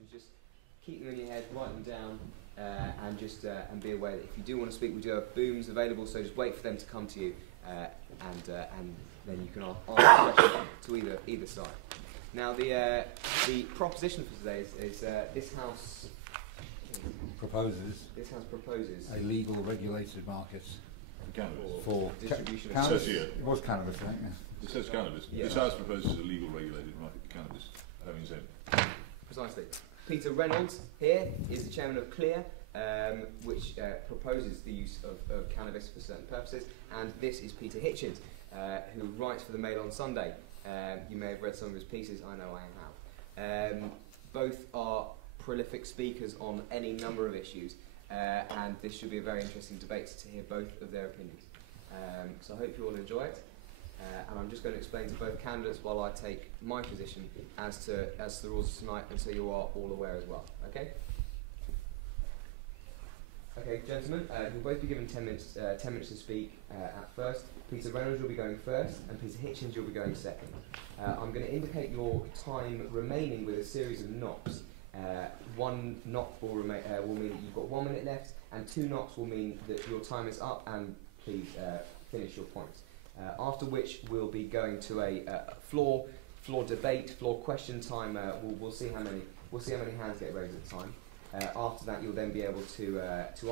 questions, just keep them in your head, write them down, and just and be aware that if you do want to speak, we do have booms available, so just wait for them to come to you, and then you can ask a question to either side. Now, the proposition for today is this House proposes a legal regulated market for distribution of cannabis. It was cannabis, I think. Yes. It says cannabis. Yeah. This House proposes a legal regulated market for cannabis. Having said, Precisely. Peter Reynolds here is the chairman of CLEAR, which proposes the use of cannabis for certain purposes, and this is Peter Hitchens, who writes for the Mail on Sunday. You may have read some of his pieces. I know I have. Both are prolific speakers on any number of issues, and this should be a very interesting debate to hear both of their opinions. So I hope you all enjoy it. And I'm just going to explain to both candidates while I take my position as to the rules tonight, and so you are all aware as well. Okay? Okay, gentlemen, you'll both be given 10 minutes to speak at first. Peter Reynolds will be going first, and Peter Hitchens you'll be going second. I'm going to indicate your time remaining with a series of knocks. One knock will mean that you've got 1 minute left, and 2 knocks will mean that your time is up, and please finish your points. After which we'll be going to a floor debate, floor question time. We'll see how many hands get raised at the time. After that, you'll then be able to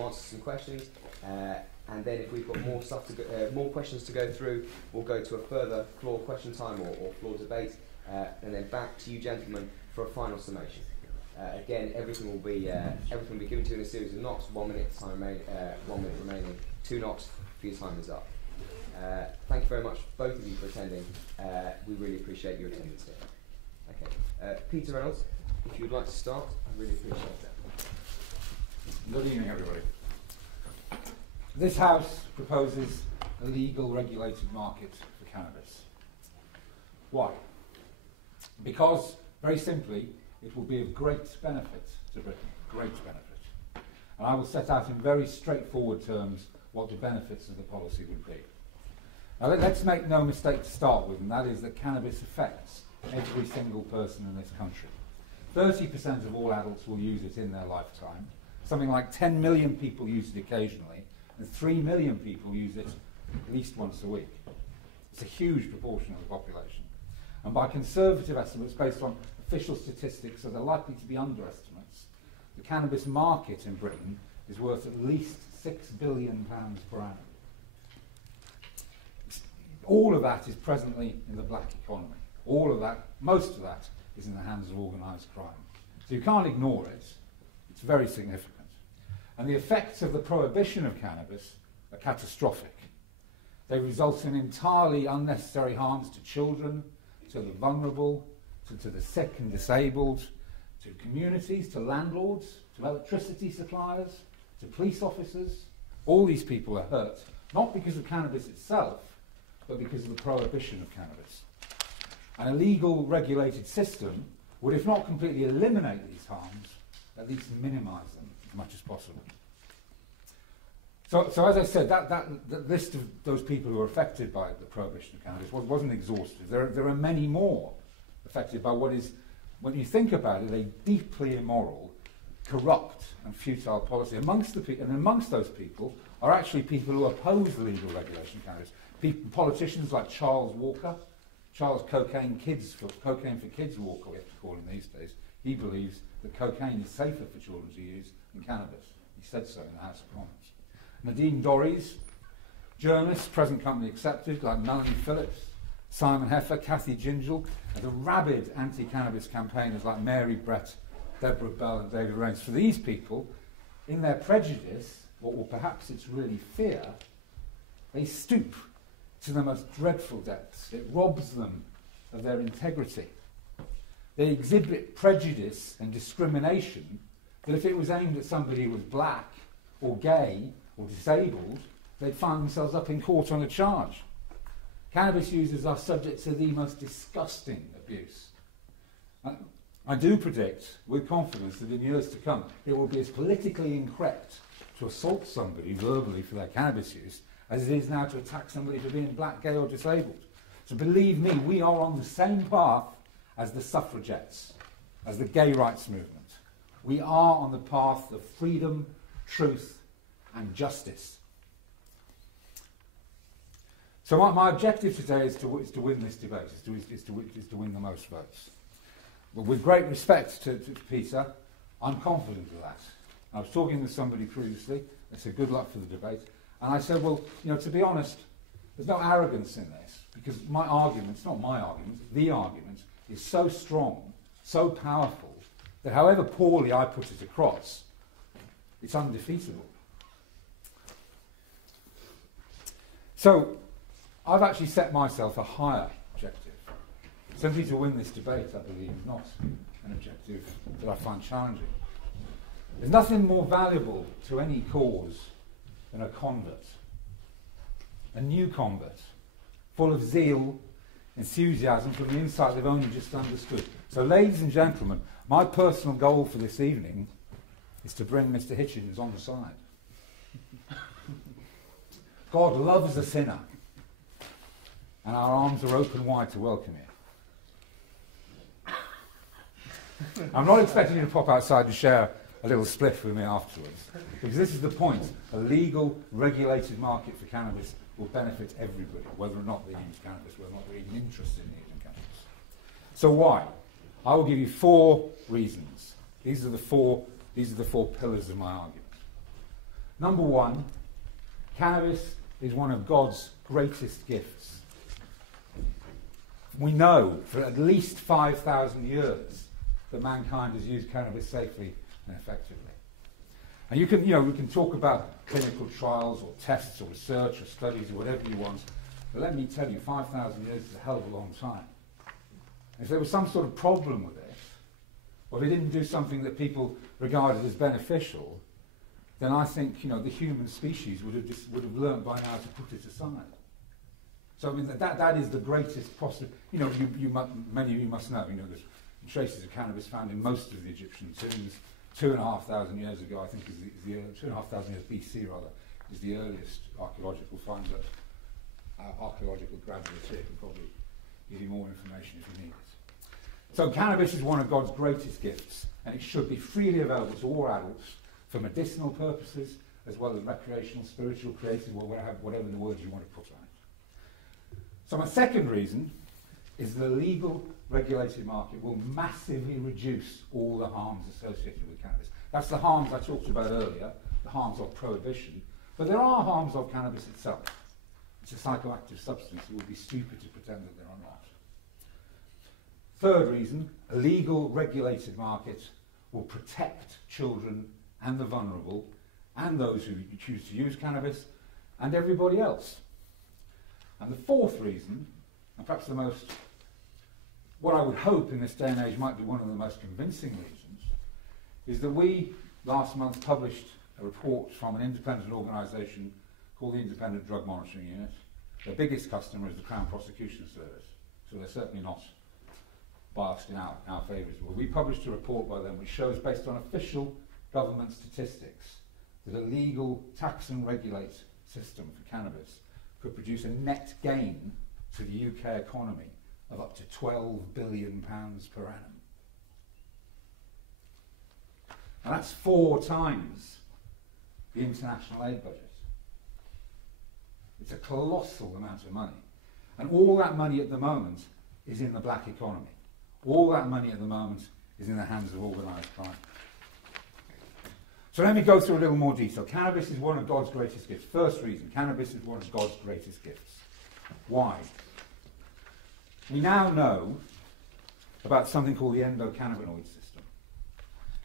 answer some questions, and then if we've got more questions to go through, we'll go to a further floor question time or floor debate, and then back to you, gentlemen, for a final summation. Again, everything will be given to you in a series of knocks. 1 minute remaining. 2 knocks for your time is up. Thank you very much, both of you, for attending. We really appreciate your attendance here. Okay, Peter Reynolds, if you would like to start, I really appreciate that. Good evening, everybody. This House proposes a legal regulated market for cannabis. Why? Because, very simply, it will be of great benefit to Britain, great benefit. And I will set out in very straightforward terms what the benefits of the policy would be. Now let's make no mistake to start with, and that is that cannabis affects every single person in this country. 30% of all adults will use it in their lifetime. Something like 10 million people use it occasionally, and 3 million people use it at least once a week. It's a huge proportion of the population. And by conservative estimates based on official statistics, so they're likely to be underestimates, the cannabis market in Britain is worth at least £6 billion per annum. All of that is presently in the black economy. All of that, most of that, is in the hands of organised crime. So you can't ignore it. It's very significant. And the effects of the prohibition of cannabis are catastrophic. They result in entirely unnecessary harms to children, to the vulnerable, to the sick and disabled, to communities, to landlords, to electricity suppliers, to police officers. All these people are hurt, not because of cannabis itself, but because of the prohibition of cannabis. And a legal regulated system would, if not completely eliminate these harms, at least minimise them as much as possible. So as I said, that list of those people who are affected by the prohibition of cannabis wasn't exhaustive. There are many more affected by what is, when you think about it, a deeply immoral, corrupt and futile policy. Amongst those people are actually people who oppose the legal regulation of cannabis. Politicians like Charles Walker, Charles Cocaine for Kids Walker, we have to call him these days. He believes that cocaine is safer for children to use than cannabis. He said so in the House of Commons. Nadine Dorries, journalists, present company accepted, like Melanie Phillips, Simon Heffer, Kathy Gingell, and the rabid anti-cannabis campaigners like Mary Brett, Deborah Bell and David Rains. For these people, in their prejudice, or perhaps it's really fear, they stoop to the most dreadful depths. It robs them of their integrity. They exhibit prejudice and discrimination that if it was aimed at somebody who was black or gay or disabled, they'd find themselves up in court on a charge. Cannabis users are subject to the most disgusting abuse. I do predict with confidence that in years to come it will be as politically incorrect to assault somebody verbally for their cannabis use as it is now to attack somebody for being black, gay or disabled. So believe me, we are on the same path as the suffragettes, as the gay rights movement. We are on the path of freedom, truth, and justice. So my objective today is to win this debate, is to win the most votes. But with great respect to Peter, I'm confident of that. I was talking with somebody previously, they said good luck for the debate, and I said, well, to be honest, there's no arrogance in this, because my argument, it's not my argument, the argument is so strong, so powerful, that however poorly I put it across, it's undefeatable. So, I've actually set myself a higher objective. Simply to win this debate, I believe, is not an objective that I find challenging. There's nothing more valuable to any cause than a convert, a new convert, full of zeal, enthusiasm from the insight they've only just understood. So, ladies and gentlemen, my personal goal for this evening is to bring Mr. Hitchens on the side. God loves a sinner, and our arms are open wide to welcome you. I'm not expecting you to pop outside and share a little spliff with me afterwards, because this is the point. A legal, regulated market for cannabis will benefit everybody, whether or not they use cannabis, whether or not they're even interested in using cannabis. So why? I will give you 4 reasons. These are the four pillars of my argument. Number 1, cannabis is one of God's greatest gifts. We know for at least 5,000 years that mankind has used cannabis safely and effectively. And we can talk about clinical trials or tests or research or studies or whatever you want, but let me tell you, 5,000 years is a hell of a long time. And if there was some sort of problem with it, or they didn't do something that people regarded as beneficial, then I think the human species would have learned by now to put it aside. So I mean that is the greatest possible. Many of you must know. There's traces of cannabis found in most of the Egyptian tombs. 2,500 years ago, I think, is the 2,500 years BC rather, is the earliest archaeological find. That archaeological graduates here can probably give you more information if you need it. So cannabis is one of God's greatest gifts, and it should be freely available to all adults for medicinal purposes, as well as recreational, spiritual, creative, or whatever the words you want to put on it. So my second reason is the legal regulated market will massively reduce all the harms associated with cannabis. That's the harms I talked about earlier, the harms of prohibition, but there are harms of cannabis itself. It's a psychoactive substance. It would be stupid to pretend that there are not. Third reason, a legal regulated market will protect children and the vulnerable and those who choose to use cannabis and everybody else. And the fourth reason, and perhaps what I would hope in this day and age might be one of the most convincing reasons, is that we last month published a report from an independent organisation called the Independent Drug Monitoring Unit. Their biggest customer is the Crown Prosecution Service, so they're certainly not biased in our favour. We published a report by them which shows, based on official government statistics, that a legal tax and regulate system for cannabis could produce a net gain to the UK economy of up to £12 billion per annum. And that's 4 times the international aid budget. It's a colossal amount of money. And all that money at the moment is in the black economy. All that money at the moment is in the hands of organised crime. So let me go through a little more detail. Cannabis is one of God's greatest gifts. First reason, cannabis is one of God's greatest gifts. Why? We now know about something called the endocannabinoid system.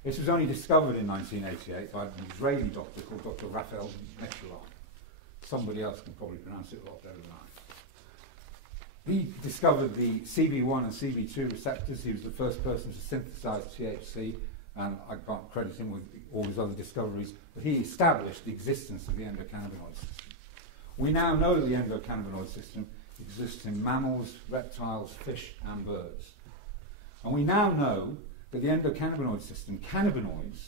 This was only discovered in 1988 by an Israeli doctor called Dr. Raphael Mechoulam. Somebody else can probably pronounce it a lot better than I. He discovered the CB1 and CB2 receptors. He was the first person to synthesize THC, and I can't credit him with all his other discoveries, but he established the existence of the endocannabinoid system. We now know that the endocannabinoid system exists in mammals, reptiles, fish and birds. And we now know that the endocannabinoid system, cannabinoids,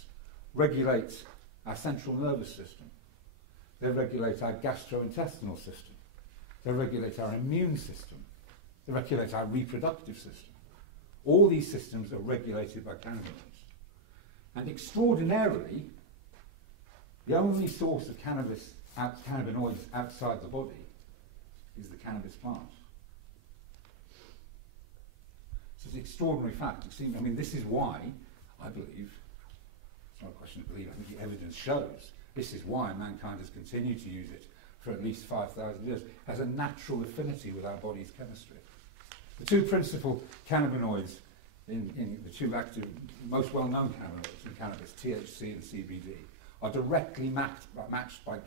regulate our central nervous system. They regulate our gastrointestinal system. They regulate our immune system. They regulate our reproductive system. All these systems are regulated by cannabinoids. And extraordinarily, the only source of cannabinoids outside the body is the cannabis plant. So it's an extraordinary fact. I mean, this is why, I believe, it's not a question of belief, I think the evidence shows, this is why mankind has continued to use it for at least 5,000 years. It has a natural affinity with our body's chemistry. The two principal cannabinoids in the two active, most well-known cannabinoids in cannabis, THC and CBD, are directly matched by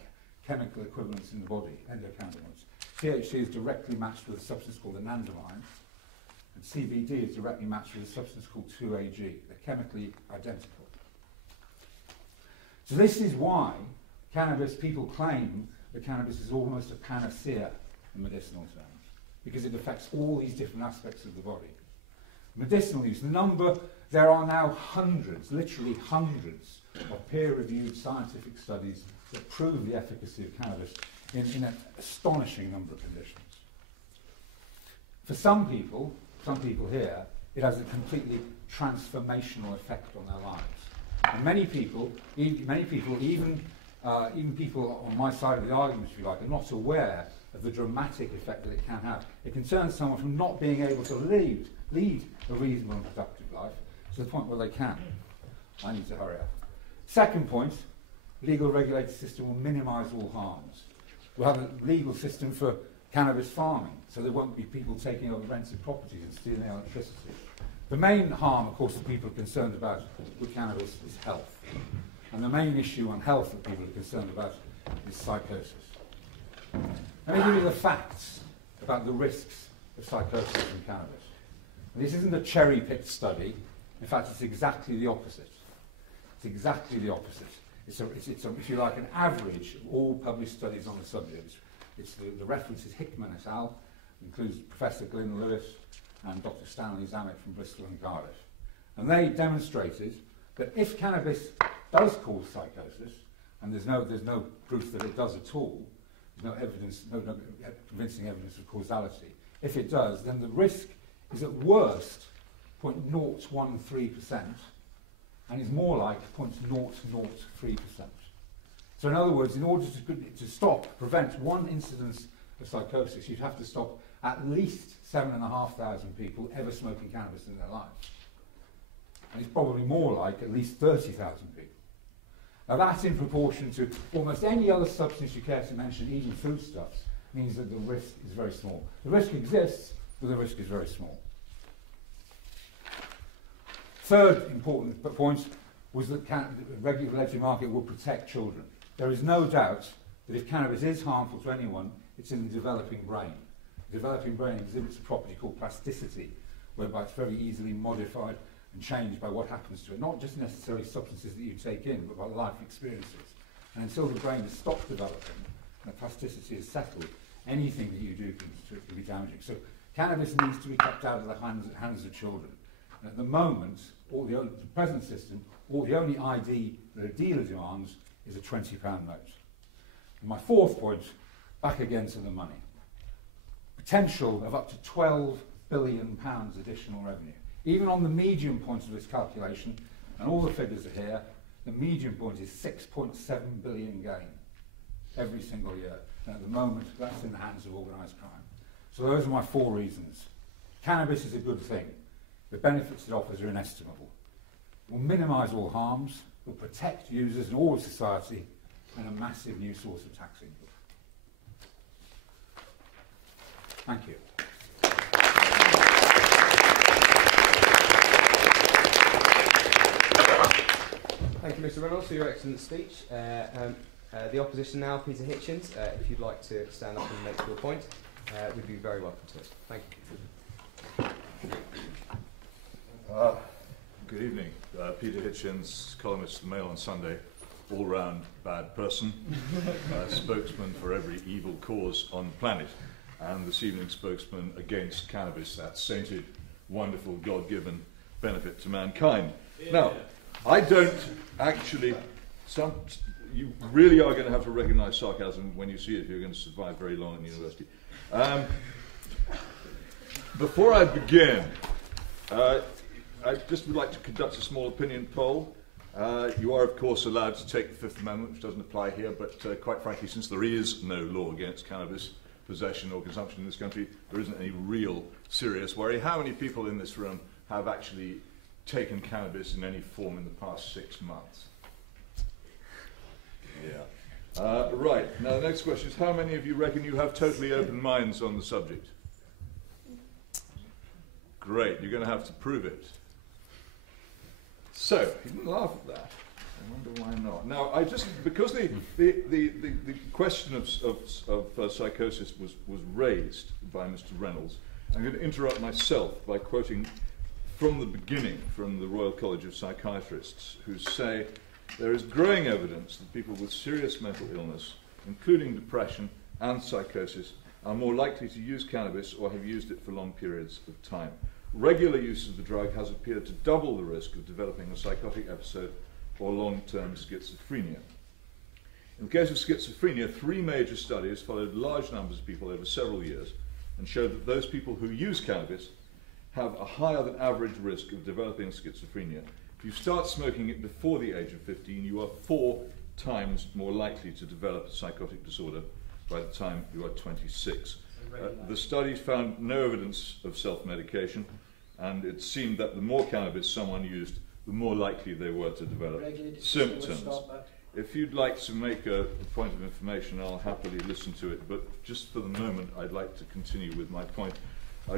chemical equivalents in the body, endocannabinoids. THC is directly matched with a substance called anandamide, and CBD is directly matched with a substance called 2-AG. They're chemically identical. So this is why people claim that cannabis is almost a panacea in medicinal terms, because it affects all these different aspects of the body. Medicinal use, there are now hundreds, literally hundreds, of peer-reviewed scientific studies that prove the efficacy of cannabis in an astonishing number of conditions. For some people here, it has a completely transformational effect on their lives. And many people, even people on my side of the argument, if you like, are not aware of the dramatic effect that it can have. It can turn someone from not being able to lead a reasonable and productive life to the point where they can. I need to hurry up. Second point, legal regulated system will minimise all harms. We'll have a legal system for cannabis farming, so there won't be people taking over rented properties and stealing electricity. The main harm, of course, that people are concerned about with cannabis is health. And the main issue on health that people are concerned about is psychosis. Let me give you the facts about the risks of psychosis in cannabis. And this isn't a cherry-picked study. In fact, it's exactly the opposite. It's exactly the opposite. It's if you like, an average of all published studies on the subject. The reference is Hickman et al., includes Professor Glyn Lewis and Dr. Stanley Zammit from Bristol and Cardiff. And they demonstrated that if cannabis does cause psychosis, and there's no proof that it does at all, there's no evidence, no convincing evidence of causality, if it does, then the risk is at worst 0.013%, and is more like 0.003%. So in other words, in order to prevent one incidence of psychosis, you'd have to stop at least 7,500 people ever smoking cannabis in their lives. And it's probably more like at least 30,000 people. Now that's in proportion to almost any other substance you care to mention, even foodstuffs, means that the risk is very small. The risk exists, but the risk is very small. Third important point was that the regulated market will protect children. There is no doubt that if cannabis is harmful to anyone, it's in the developing brain. The developing brain exhibits a property called plasticity, whereby it's very easily modified and changed by what happens to it. Not just necessarily substances that you take in, but by life experiences. And until the brain has stopped developing and the plasticity is settled, anything that you do can be damaging. So cannabis needs to be kept out of the hands of children. And at the moment, the present system, the only ID that a dealer demands is a £20 note. And my fourth point, back again to the money. Potential of up to £12 billion additional revenue. Even on the median point of this calculation, and all the figures are here, the median point is 6.7 billion gain every single year. And at the moment, that's in the hands of organised crime. So those are my four reasons. Cannabis is a good thing. The benefits it offers are inestimable. It will minimise all harms, will protect users and all of society, and a massive new source of tax income. Thank you. Thank you, Mr. Reynolds, for your excellent speech. The opposition now, Peter Hitchens, if you'd like to stand up and make your point, we'd be very welcome to it. Thank you. Good evening. Peter Hitchens, columnist of the Mail on Sunday, all-round bad person, spokesman for every evil cause on the planet, and this evening spokesman against cannabis, that sainted, wonderful, God-given benefit to mankind. Yeah. Now, I don't actually... you really are going to have to recognise sarcasm when you see it if you're going to survive very long in university. Before I begin, I just would like to conduct a small opinion poll. You are, of course, allowed to take the Fifth Amendment, which doesn't apply here, but quite frankly, since there is no law against cannabis possession or consumption in this country, there isn't any real serious worry. How many people in this room have actually taken cannabis in any form in the past 6 months? Yeah. Right. Now, the next question is, how many of you reckon you have totally open minds on the subject? Great. You're going to have to prove it. So, you didn't laugh at that. I wonder why not. Now, because the question of psychosis was raised by Mr. Reynolds, I'm going to interrupt myself by quoting from the beginning from the Royal College of Psychiatrists, who say there is growing evidence that people with serious mental illness, including depression and psychosis, are more likely to use cannabis or have used it for long periods of time. Regular use of the drug has appeared to double the risk of developing a psychotic episode or long-term schizophrenia. In the case of schizophrenia, 3 major studies followed large numbers of people over several years and showed that those people who use cannabis have a higher than average risk of developing schizophrenia. If you start smoking it before the age of 15, you are 4 times more likely to develop a psychotic disorder by the time you are 26. The studies found no evidence of self-medication, and it seemed that the more cannabis someone used, the more likely they were to develop symptoms. If you'd like to make a point of information, I'll happily listen to it, but just for the moment, I'd like to continue with my point.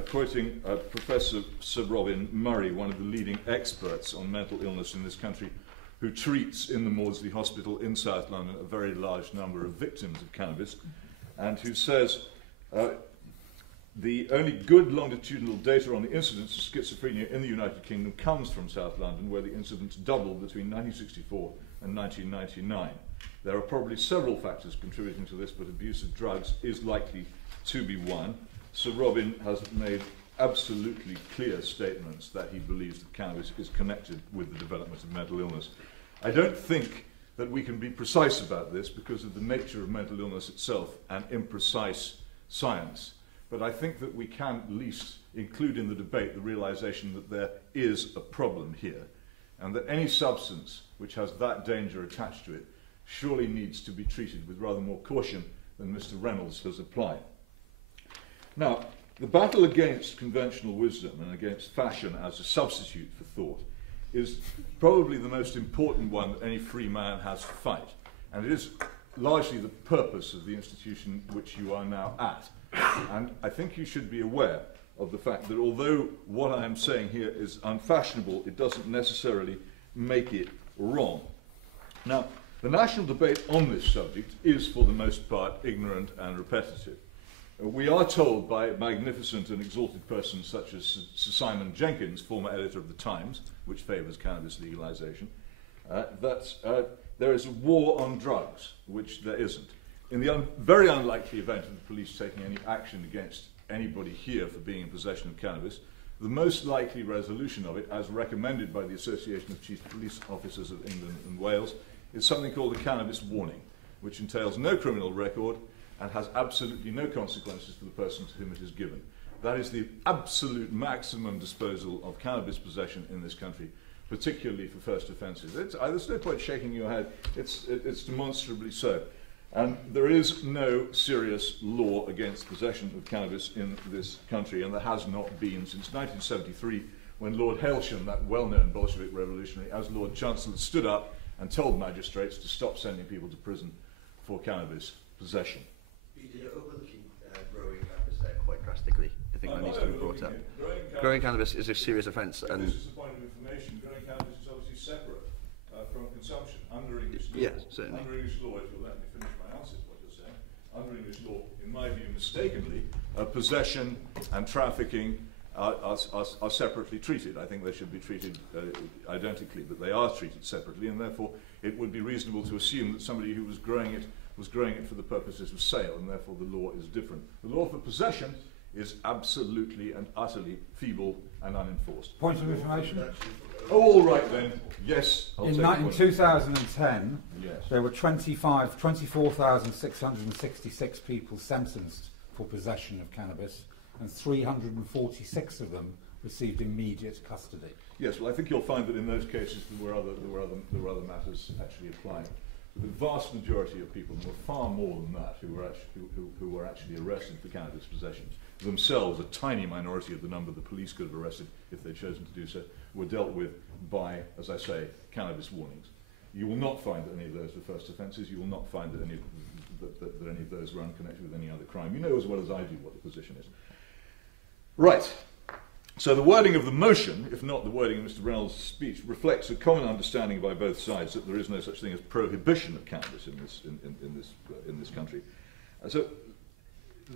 Quoting Professor Sir Robin Murray, one of the leading experts on mental illness in this country, who treats in the Maudsley Hospital in South London a very large number of victims of cannabis, and who says the only good longitudinal data on the incidence of schizophrenia in the United Kingdom comes from South London, where the incidence doubled between 1964 and 1999. There are probably several factors contributing to this, but abuse of drugs is likely to be one. Sir Robin has made absolutely clear statements that he believes that cannabis is connected with the development of mental illness. I don't think that we can be precise about this because of the nature of mental illness itself and imprecise science. But I think that we can at least include in the debate the realization that there is a problem here, and that any substance which has that danger attached to it surely needs to be treated with rather more caution than Mr. Reynolds has applied. Now, the battle against conventional wisdom and against fashion as a substitute for thought is probably the most important one that any free man has to fight, and it is largely the purpose of the institution which you are now at. And I think you should be aware of the fact that although what I am saying here is unfashionable, it doesn't necessarily make it wrong. Now, the national debate on this subject is, for the most part, ignorant and repetitive. We are told by magnificent and exalted persons such as Sir Simon Jenkins, former editor of The Times, which favours cannabis legalisation, that there is a war on drugs, which there isn't. In the very unlikely event of the police taking any action against anybody here for being in possession of cannabis, the most likely resolution of it, as recommended by the Association of Chief Police Officers of England and Wales, is something called a cannabis warning, which entails no criminal record and has absolutely no consequences for the person to whom it is given. That is the absolute maximum disposal of cannabis possession in this country, particularly for first offences. There's no point shaking your head. It's demonstrably so. And there is no serious law against possession of cannabis in this country, and there has not been since 1973, when Lord Hailsham, that well-known Bolshevik revolutionary, as Lord Chancellor, stood up and told magistrates to stop sending people to prison for cannabis possession. You're overlooking growing cannabis there quite drastically. I think that needs to be brought up. Growing cannabis is a serious offence. And this is the point of information. Growing cannabis is obviously separate from consumption under English law. Yes, certainly. Under English law, if you'll let me finish my answer to what you're saying, under English law, in my view, mistakenly, possession and trafficking are separately treated. I think they should be treated identically, but they are treated separately, and therefore it would be reasonable to assume that somebody who was growing it for the purposes of sale, and therefore the law is different. The law for possession is absolutely and utterly feeble and unenforced. Point of information? Oh, all right then. Yes. In 2010, yes, there were 24,666 people sentenced for possession of cannabis, and 346 of them received immediate custody. Yes, well, I think you'll find that in those cases there were other matters actually applying. But the vast majority of people, and there were far more than that, who were actually arrested for cannabis possession, themselves a tiny minority of the number the police could have arrested if they'd chosen to do so, were dealt with by, as I say, cannabis warnings. You will not find that any of those were first offences. You will not find that any of those were unconnected with any other crime. You know as well as I do what the position is. Right. So the wording of the motion, if not the wording of Mr. Reynolds' speech, reflects a common understanding by both sides that there is no such thing as prohibition of cannabis in this country. So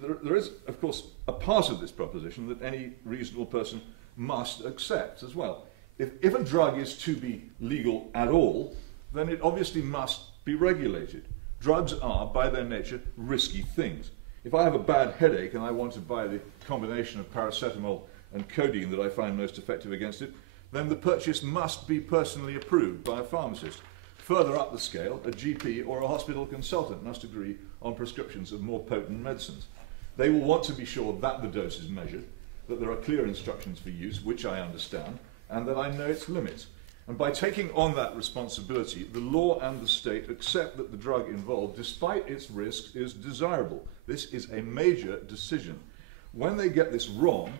there is, of course, a part of this proposition that any reasonable person must accept as well. If a drug is to be legal at all, then it obviously must be regulated. Drugs are, by their nature, risky things. If I have a bad headache and I want to buy the combination of paracetamol and codeine that I find most effective against it, then the purchase must be personally approved by a pharmacist. Further up the scale, a GP or a hospital consultant must agree on prescriptions of more potent medicines. They will want to be sure that the dose is measured, that there are clear instructions for use, which I understand, and that I know its limits. And by taking on that responsibility, the law and the state accept that the drug involved, despite its risks, is desirable. This is a major decision. When they get this wrong,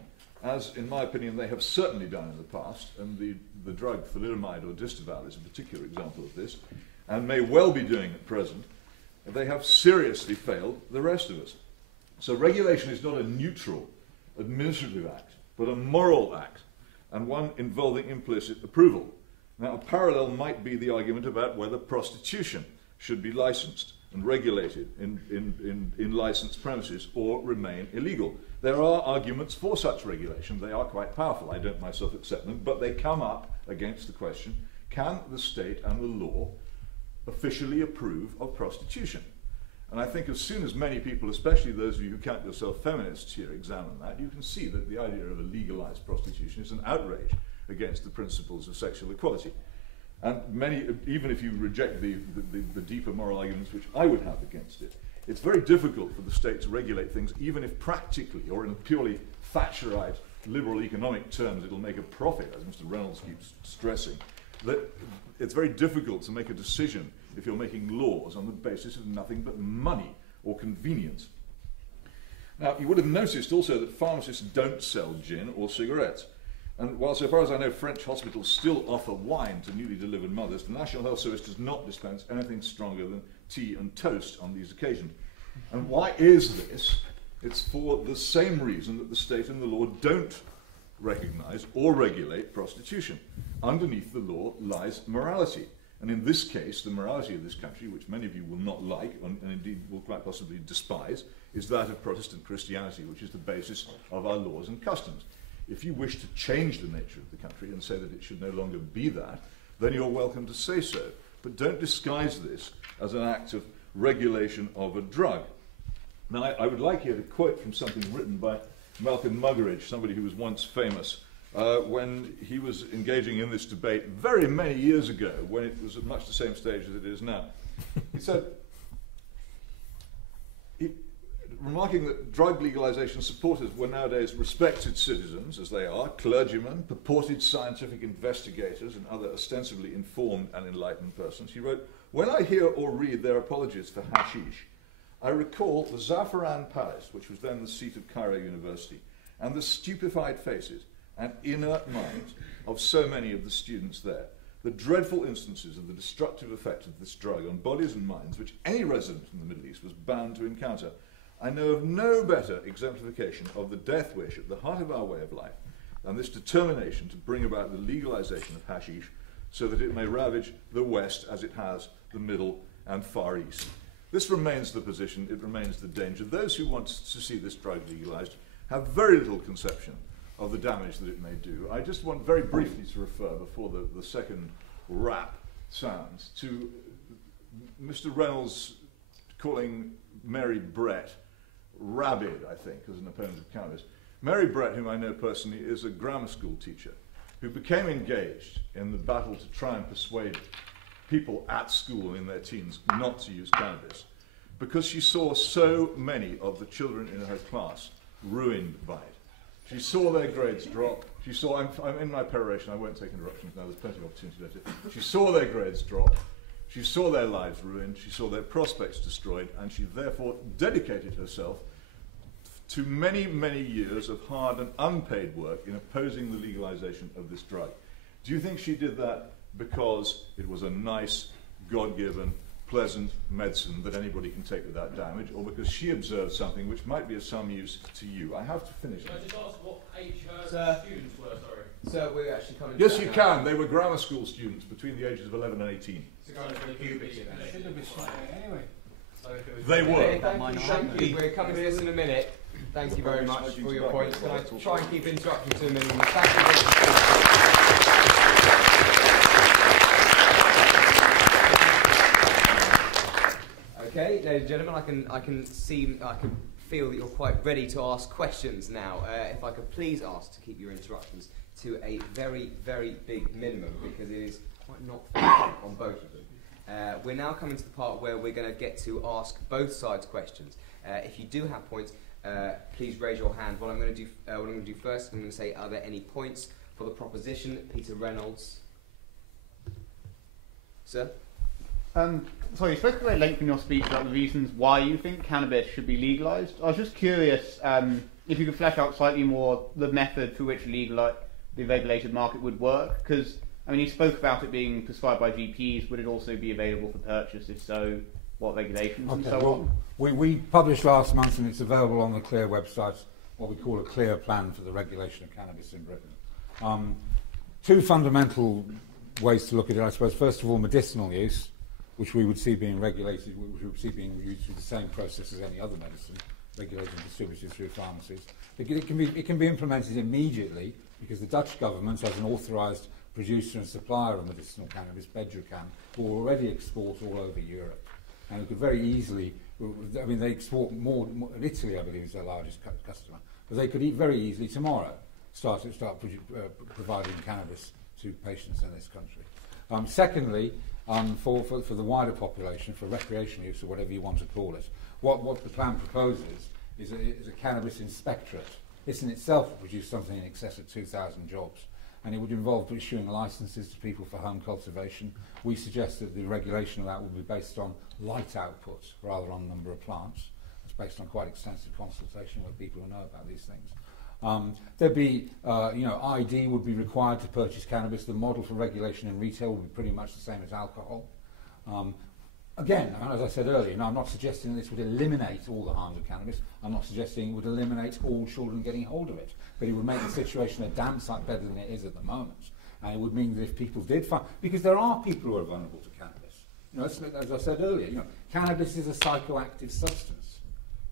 as in my opinion they have certainly done in the past, and the drug thalidomide or Distaval is a particular example of this, and may well be doing at present, they have seriously failed the rest of us. So regulation is not a neutral administrative act, but a moral act, and one involving implicit approval. Now, a parallel might be the argument about whether prostitution should be licensed and regulated in licensed premises or remain illegal. There are arguments for such regulation. They are quite powerful. I don't myself accept them, but they come up against the question, can the state and the law officially approve of prostitution? And I think as soon as many people, especially those of you who count yourself feminists here, examine that, you can see that the idea of a legalized prostitution is an outrage against the principles of sexual equality. And many, even if you reject the deeper moral arguments which I would have against it, it's very difficult for the state to regulate things, even if practically, or in purely Thatcherite liberal economic terms, it'll make a profit, as Mr. Reynolds keeps stressing. That it's very difficult to make a decision if you're making laws on the basis of nothing but money or convenience. Now, you would have noticed also that pharmacists don't sell gin or cigarettes. And while, so far as I know, French hospitals still offer wine to newly delivered mothers, the National Health Service does not dispense anything stronger than tea and toast on these occasions. And why is this? It's for the same reason that the state and the law don't recognize or regulate prostitution. Underneath the law lies morality. And in this case, the morality of this country, which many of you will not like, and indeed will quite possibly despise, is that of Protestant Christianity, which is the basis of our laws and customs. If you wish to change the nature of the country and say that it should no longer be that, then you're welcome to say so. But don't disguise this as an act of regulation of a drug. Now, I would like here to quote from something written by Malcolm Muggeridge, somebody who was once famous, when he was engaging in this debate very many years ago, when it was at much the same stage as it is now. He said, remarking that drug legalization supporters were nowadays respected citizens, as they are, clergymen, purported scientific investigators, and other ostensibly informed and enlightened persons, he wrote, "When I hear or read their apologies for hashish, I recall the Zafaran Palace, which was then the seat of Cairo University, and the stupefied faces and inert minds of so many of the students there, the dreadful instances of the destructive effect of this drug on bodies and minds which any resident in the Middle East was bound to encounter. I know of no better exemplification of the death wish at the heart of our way of life than this determination to bring about the legalization of hashish so that it may ravage the West as it has the Middle and Far East." This remains the position, it remains the danger. Those who want to see this drug legalized have very little conception of the damage that it may do. I just want very briefly to refer, before the second rap sounds, to Mr. Reynolds calling Mary Brett rabid, I think, as an opponent of cannabis. Mary Brett, whom I know personally, is a grammar school teacher who became engaged in the battle to try and persuade people at school in their teens not to use cannabis because she saw so many of the children in her class ruined by it. She saw their grades drop, She saw, I'm in my peroration, I won't take interruptions now, there's plenty of opportunity later. She saw their grades drop, she saw their lives ruined, she saw their prospects destroyed, and she therefore dedicated herself to many, many years of hard and unpaid work in opposing the legalization of this drug. Do you think she did that because it was a nice, God-given, pleasant medicine that anybody can take without damage, or because she observed something which might be of some use to you? I have to finish. Can I just ask what age her students were, sorry? So we're actually coming Yes, to you that can. now. They were grammar school students between the ages of 11 and 18. They were. Okay, thank you. We're coming to this in a minute. Thank you very much for your points. Can I try and keep interrupting to a minimum? Thank you very much. Okay, ladies and gentlemen, I can feel that you're quite ready to ask questions now. If I could please ask to keep your interruptions to a very, very big minimum, because it is quite not fair on both of them. We're now coming to the part where we're going to get to ask both sides questions. If you do have points, please raise your hand. What I'm going to do first, I'm going to say, are there any points for the proposition? Peter Reynolds. Sir? Sorry, you spoke very length in your speech about the reasons why you think cannabis should be legalised. I was just curious if you could flesh out slightly more the method through which the regulated market would work, because I mean, you spoke about it being prescribed by GPs. Would it also be available for purchase? If so, what regulations and so on? We published last month, and it's available on the CLEAR website, what we call a clear plan for the regulation of cannabis in Britain. Two fundamental ways to look at it, I suppose. First of all, medicinal use, which we would see being regulated, which we would see being used through the same process as any other medicine, regulated and distributed through pharmacies. It can be implemented immediately, because the Dutch government, as an authorised producer and supplier of medicinal cannabis, Bedrocan, will already export all over Europe. And it could very easily, I mean, they export more Italy, I believe, is their largest customer, but they could very easily tomorrow start providing cannabis to patients in this country. Secondly, for the wider population, for recreational use or whatever you want to call it, what the plan proposes is a cannabis inspectorate. This in itself will produce something in excess of 2,000 jobs, and it would involve issuing licenses to people for home cultivation. We suggest that the regulation of that will be based on light output rather than number of plants. It's based on quite extensive consultation with people who know about these things. There'd be, ID would be required to purchase cannabis. The model for regulation in retail would be pretty much the same as alcohol. Again, as I said earlier, I'm not suggesting this would eliminate all the harms of cannabis. I'm not suggesting it would eliminate all children getting hold of it. But it would make the situation a damn sight better than it is at the moment. And it would mean that if people did find... Because there are people who are vulnerable to cannabis. As I said earlier, cannabis is a psychoactive substance.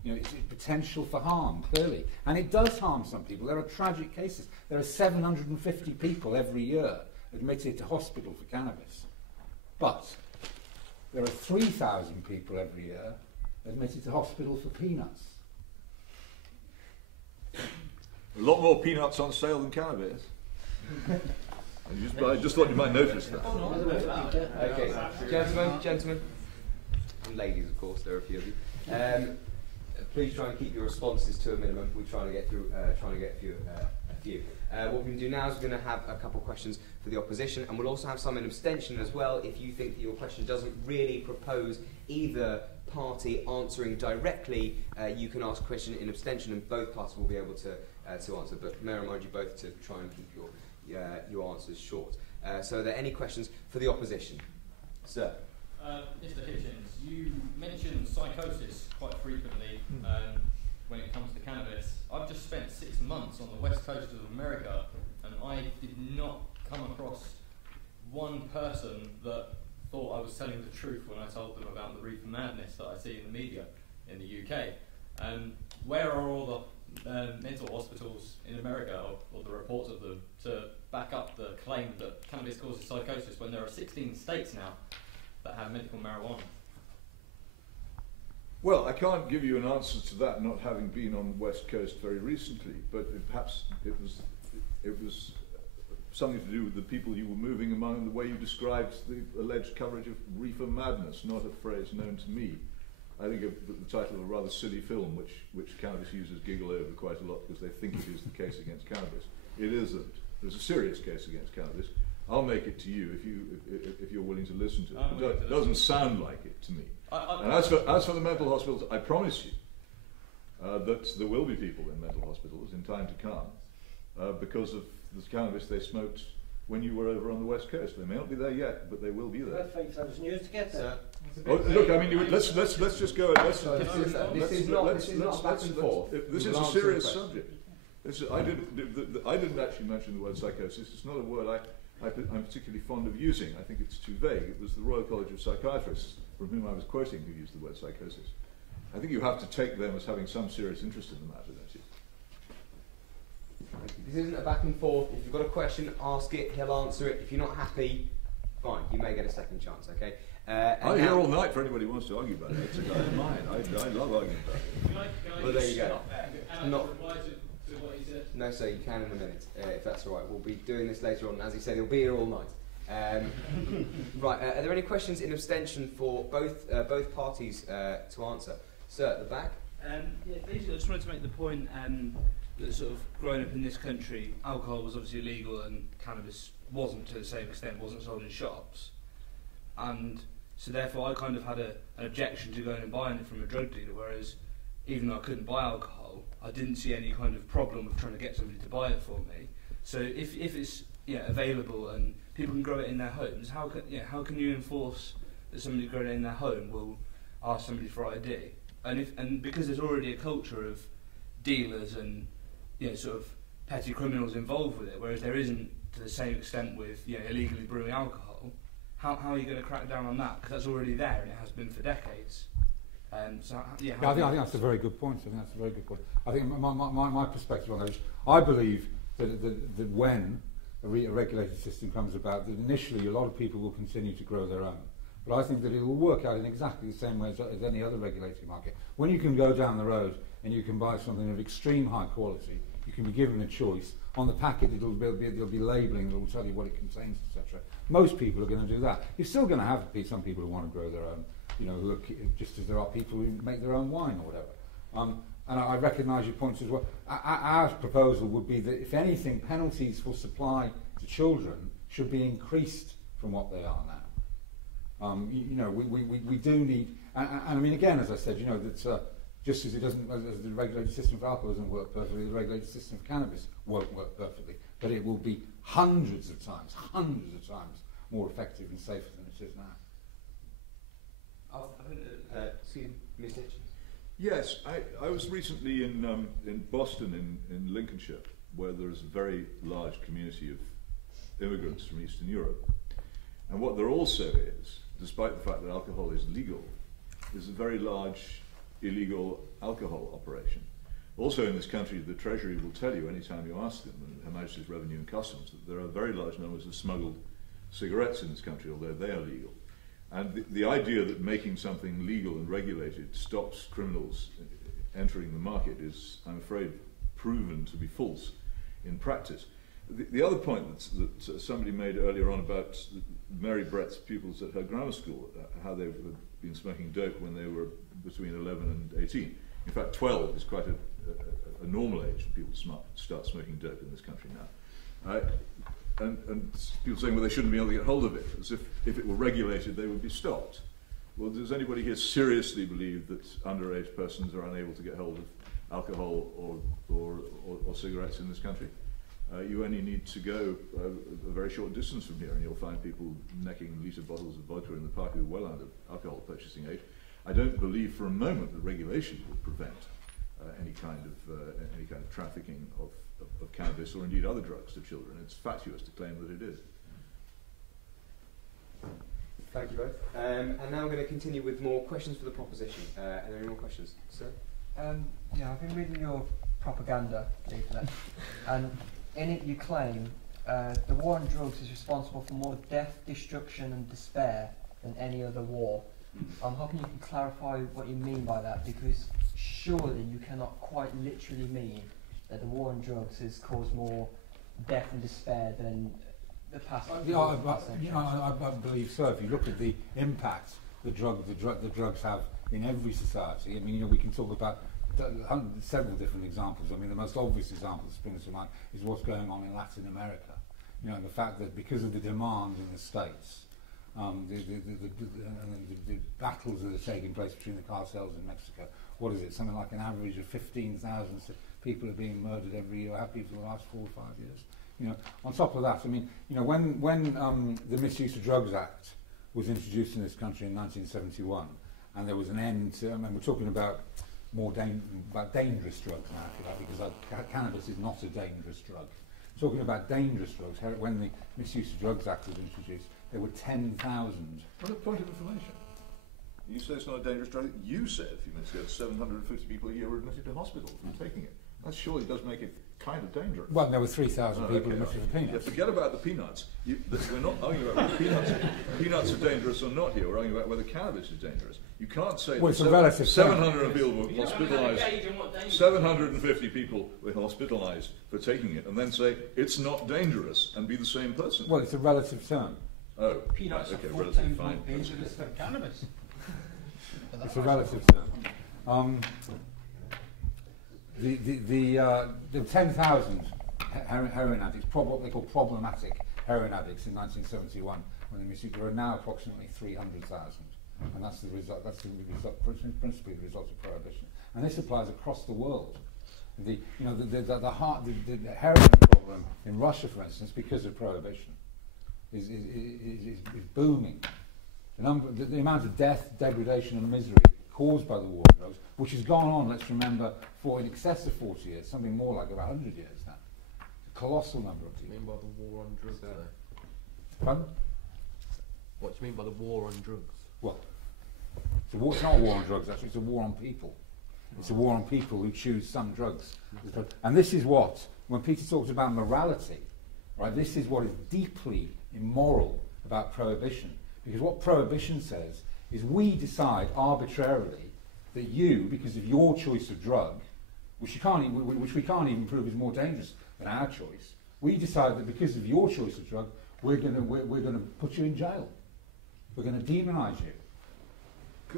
It's potential for harm, clearly. And it does harm some people. There are tragic cases. There are 750 people every year admitted to hospital for cannabis. But there are 3,000 people every year admitted to hospital for peanuts. A lot more peanuts on sale than cannabis. I just thought you might notice that. Okay, gentlemen, and ladies, of course, there are a few of you. Please try and keep your responses to a minimum. We're trying to get through a few. What we're going to do now is we're going to have a couple of questions for the opposition, and we'll also have some in abstention as well. If you think that your question doesn't really propose either party answering directly, you can ask a question in abstention, and both parties will be able to answer. But may I remind you both to try and keep your answers short. So are there any questions for the opposition? Sir. Mr. Hitchens, you mentioned psychosis quite frequently when it comes to cannabis. I've just spent 6 months on the west coast of America, and I did not come across one person that thought I was telling the truth when I told them about the reefer madness that I see in the media in the UK. Where are all the mental hospitals in America, or the reports of them, to back up the claim that cannabis causes psychosis when there are 16 states now that have medical marijuana? Well, I can't give you an answer to that, not having been on the West Coast very recently, but perhaps it was something to do with the people you were moving among and the way you described the alleged coverage of reefer madness, not a phrase known to me. I think of the title of a rather silly film, which cannabis users giggle over quite a lot because they think it is the case against cannabis. it isn't. There's a serious case against cannabis. I'll make it to you if you're willing to listen to it. It doesn't sound like it to me. And as for the mental hospitals, I promise you that there will be people in mental hospitals in time to come because of the cannabis they smoked when you were over on the West Coast. They may not be there yet, but they will be there. Perfect. I was news to get there. Oh, look, I mean, let's just go. This is not back and forth. This is a serious subject. I didn't actually mention the word psychosis. It's not a word I'm particularly fond of using. I think it's too vague. It was the Royal College of Psychiatrists, from whom I was quoting, who used the word psychosis. I think you have to take them as having some serious interest in the matter, don't you? This isn't a back and forth. If you've got a question, ask it. He'll answer it. If you're not happy, fine. You may get a second chance. Okay. I'm here all night for anybody who wants to argue about it. It's a guy of mine. I love arguing about it. Well, there you go. Not reply to what he said. No, sir. You can in a minute, if that's all right. We'll be doing this later on. As he said, he'll be here all night. Right. Are there any questions in abstention for both parties to answer? Sir, at the back. Yeah, basically, I just wanted to make the point that sort of growing up in this country, alcohol was obviously illegal and cannabis wasn't to the same extent, wasn't sold in shops. And so therefore I kind of had an objection to going and buying it from a drug dealer, whereas even though I couldn't buy alcohol, I didn't see any kind of problem with trying to get somebody to buy it for me. So if it's available and people can grow it in their homes, how can you enforce that somebody growing it in their home will ask somebody for ID? And because there's already a culture of dealers and sort of petty criminals involved with it, whereas there isn't to the same extent with illegally brewing alcohol, how are you going to crack down on that? Because that's already there and it has been for decades. I think that's a very good point. I think my perspective on that is, I believe that when a regulated system comes about, that initially a lot of people will continue to grow their own. But I think that it will work out in exactly the same way as any other regulated market. When you can go down the road and you can buy something of extreme high quality, you can be given a choice. On the packet, there'll be labelling that will tell you what it contains, etc. Most people are going to do that. You're still going to have some people who want to grow their own, who are, just as there are people who make their own wine or whatever. And I recognise your points as well. Our proposal would be that, if anything, penalties for supply to children should be increased from what they are now. We do need, and I mean, again, as I said, that just as as the regulated system for alcohol doesn't work perfectly, the regulated system for cannabis won't work perfectly, but it will be hundreds of times more effective and safer than it is now. Excuse me, Mr. Hitchens. Yes, I was recently in Boston, in Lincolnshire, where there's a very large community of immigrants from Eastern Europe. And what there also is, despite the fact that alcohol is legal, is a very large illegal alcohol operation. Also in this country, the Treasury will tell you anytime you ask them, and Her Majesty's Revenue and Customs, that there are very large numbers of smuggled cigarettes in this country, although they are legal. And the idea that making something legal and regulated stops criminals entering the market is, I'm afraid, proven to be false in practice. The other point that somebody made earlier on about Mary Brett's pupils at her grammar school, how they've been smoking dope when they were between 11 and 18. In fact, 12 is quite a normal age for people to start smoking dope in this country now. And people saying, well, they shouldn't be able to get hold of it, as if it were regulated, they would be stopped. Well, does anybody here seriously believe that underage persons are unable to get hold of alcohol or cigarettes in this country? You only need to go a very short distance from here and you'll find people necking litre bottles of vodka in the park who are well under alcohol purchasing age. I don't believe for a moment that regulation would prevent any kind of trafficking of cannabis or indeed other drugs to children. It's fatuous to claim that it is. Thank you both. And now we're going to continue with more questions for the proposition. Are there any more questions, sir? I've been reading your propaganda leaflet, and in it you claim the war on drugs is responsible for more death, destruction and despair than any other war. I'm hoping you can clarify what you mean by that, because surely you cannot quite literally mean that the war on drugs has caused more death and despair than the past. I believe so. If you look at the impact the drugs have in every society, I mean, we can talk about several different examples. I mean, the most obvious example that springs to mind is what's going on in Latin America. You know, the fact that because of the demand in the States, the battles that are taking place between the cartels in Mexico, what is it? Something like an average of 15,000 people are being murdered every year, have been for the last 4 or 5 years. You know, on top of that, I mean, you know, when the Misuse of Drugs Act was introduced in this country in 1971, and there was an end to, I mean, we're talking about dangerous drugs now, if you like, because cannabis is not a dangerous drug. Talking about dangerous drugs, when the Misuse of Drugs Act was introduced, there were 10,000. What a point of information. You say it's not a dangerous drug. You said a few minutes ago 750 people a year were admitted to hospital from taking it. That surely does make it kind of dangerous. Well, there were 3,000 people admitted for peanuts. Yeah, forget about the peanuts. We're not arguing about whether peanuts are dangerous or not here. We're arguing about whether cannabis is dangerous. You can't say well, that 700 people were hospitalised. 750 people were hospitalised for taking it, and then say it's not dangerous and be the same person. Well, it's a relative term. Oh, peanuts right, okay, are 4 times more dangerous than cannabis. It's a relative term. The 10,000 heroin addicts, what they call problematic heroin addicts in 1971, when the Misuse, there are now approximately 300,000, and that's the result. That's principally the result of prohibition, and this applies across the world. The heroin problem in Russia, for instance, because of prohibition, is booming. The amount of death, degradation, and misery caused by the war on drugs, which has gone on, let's remember, for in excess of 40 years, something more like about 100 years now. A colossal number of people. What do you mean by the war on drugs there? Pardon? What do you mean by the war on drugs? Well, it's not a war on drugs, actually, it's a war on people. It's a war on people who choose some drugs. And this is what, when Peter talks about morality, right, this is what is deeply immoral about prohibition. Because what prohibition says is we decide arbitrarily that you, because of your choice of drug, which we can't even prove is more dangerous than our choice, we decide that because of your choice of drug, we're going to put you in jail. We're going to demonise you.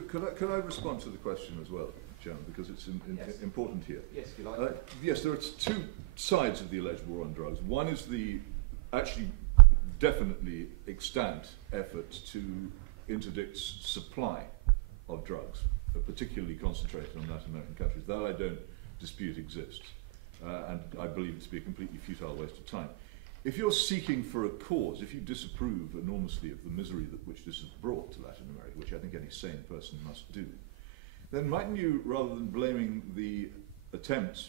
Could I respond to the question as well, John, because it's important here? Yes, if you like. Yes, there are two sides of the alleged war on drugs. One is the actually definitely extant effort to interdict supply of drugs, particularly concentrated on Latin American countries. That I don't dispute exists, and I believe it to be a completely futile waste of time. If you're seeking for a cause, if you disapprove enormously of the misery which this has brought to Latin America, which I think any sane person must do, then mightn't you, rather than blaming the attempt,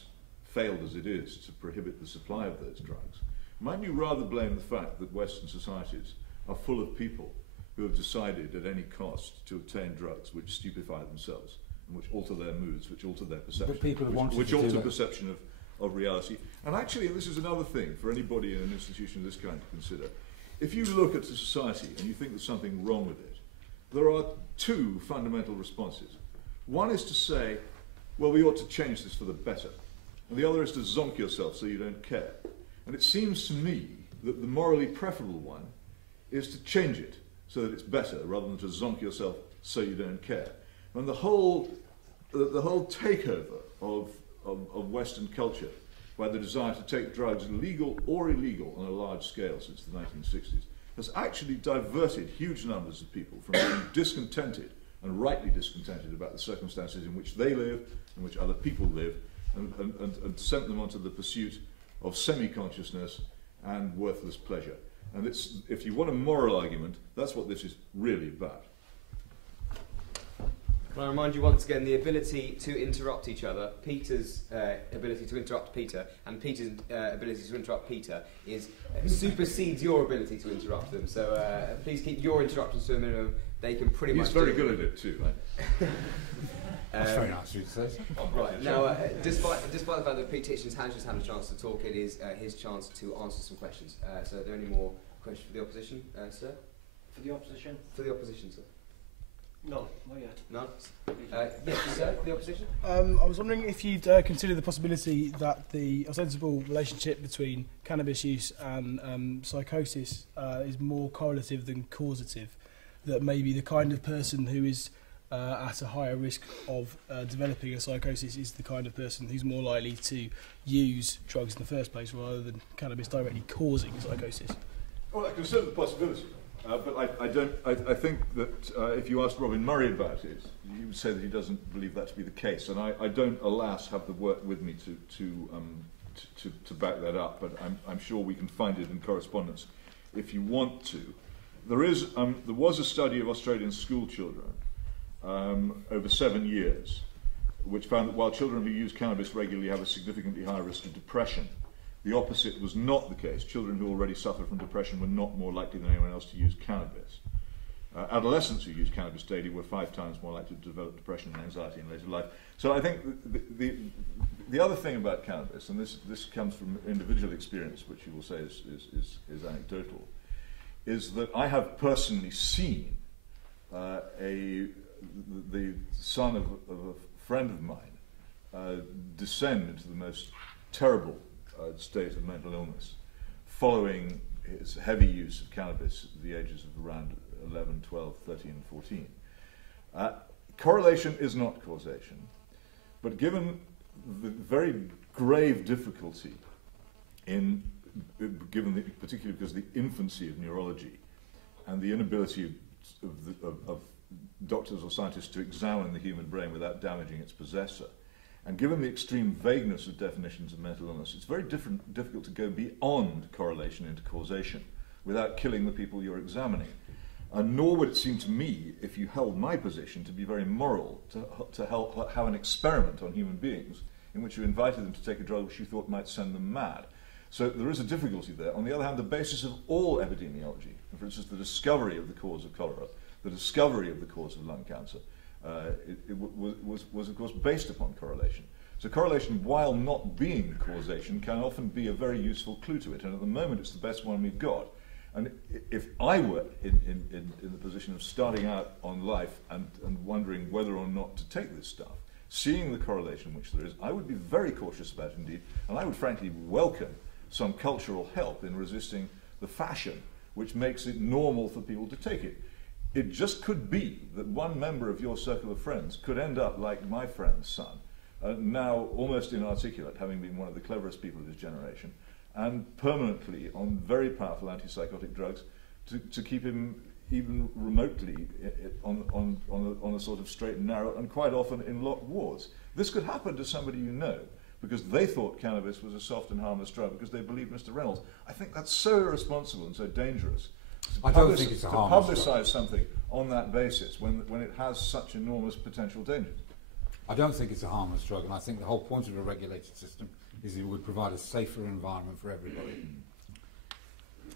failed as it is, to prohibit the supply of those drugs, mightn't you rather blame the fact that Western societies are full of people who have decided at any cost to obtain drugs which stupefy themselves and which alter their moods, which alter their perception, which alter perception of reality. And actually, this is another thing for anybody in an institution of this kind to consider. If you look at a society and you think there's something wrong with it, there are two fundamental responses. One is to say, well, we ought to change this for the better. And the other is to zonk yourself so you don't care. And it seems to me that the morally preferable one is to change it so that it's better, rather than to zonk yourself so you don't care. And the whole takeover of Western culture by the desire to take drugs, legal or illegal, on a large scale since the 1960s, has actually diverted huge numbers of people from being discontented, and rightly discontented, about the circumstances in which they live, in which other people live, and sent them onto the pursuit of semi-consciousness and worthless pleasure. And if you want a moral argument, that's what this is really about. Can I remind you once again, the ability to interrupt each other, Peter's ability to interrupt Peter, and Peter's ability to interrupt Peter supersedes your ability to interrupt them. So please keep your interruptions to a minimum. They can pretty much. He's very good at it too, right? That's very nice of you to say. Right now, despite the fact that Pete Hitchens has just had a chance to talk, it is his chance to answer some questions. So, are there any more questions for the opposition, sir? For the opposition? For the opposition, sir. No, not yet. None? Yes, sir, for the opposition? I was wondering if you'd consider the possibility that the ostensible relationship between cannabis use and psychosis is more correlative than causative. That maybe the kind of person who is at a higher risk of developing a psychosis is the kind of person who's more likely to use drugs in the first place rather than cannabis directly causing psychosis? Well, I consider the possibility, but I think that if you asked Robin Murray about it, he would say that he doesn't believe that to be the case, and I don't, alas, have the work with me to back that up. But I'm sure we can find it in correspondence if you want to. There was a study of Australian school children over 7 years, which found that while children who use cannabis regularly have a significantly higher risk of depression, the opposite was not the case. Children who already suffer from depression were not more likely than anyone else to use cannabis. Adolescents who use cannabis daily were 5 times more likely to develop depression and anxiety in later life. So I think the other thing about cannabis, and this comes from individual experience, which you will say is anecdotal, is that I have personally seen the son of a friend of mine descend into the most terrible state of mental illness following his heavy use of cannabis at the ages of around 11, 12, 13, 14. Correlation is not causation, but given the very grave difficulty particularly because of the infancy of neurology and the inability of doctors or scientists to examine the human brain without damaging its possessor, and given the extreme vagueness of definitions of mental illness, it's very difficult to go beyond correlation into causation without killing the people you're examining. And nor would it seem to me, if you held my position, to be very moral to have an experiment on human beings in which you invited them to take a drug which you thought might send them mad. So there is a difficulty there. On the other hand, the basis of all epidemiology, for instance, the discovery of the cause of cholera, the discovery of the cause of lung cancer, was of course based upon correlation. So correlation, while not being causation, can often be a very useful clue to it, and at the moment it's the best one we've got. And if I were in the position of starting out on life and wondering whether or not to take this stuff, seeing the correlation which there is, I would be very cautious about it indeed, and I would frankly welcome some cultural help in resisting the fashion which makes it normal for people to take it. It just could be that one member of your circle of friends could end up like my friend's son, now almost inarticulate, having been one of the cleverest people of his generation, and permanently on very powerful antipsychotic drugs to keep him even remotely on a sort of straight and narrow, and quite often in locked wards. This could happen to somebody you know, because they thought cannabis was a soft and harmless drug because they believed Mr. Reynolds. I think that's so irresponsible and so dangerous. I don't think it's a harmless to publicise drug. something on that basis when it has such enormous potential dangers. I don't think it's a harmless drug, and I think the whole point of a regulated system is it would provide a safer environment for everybody.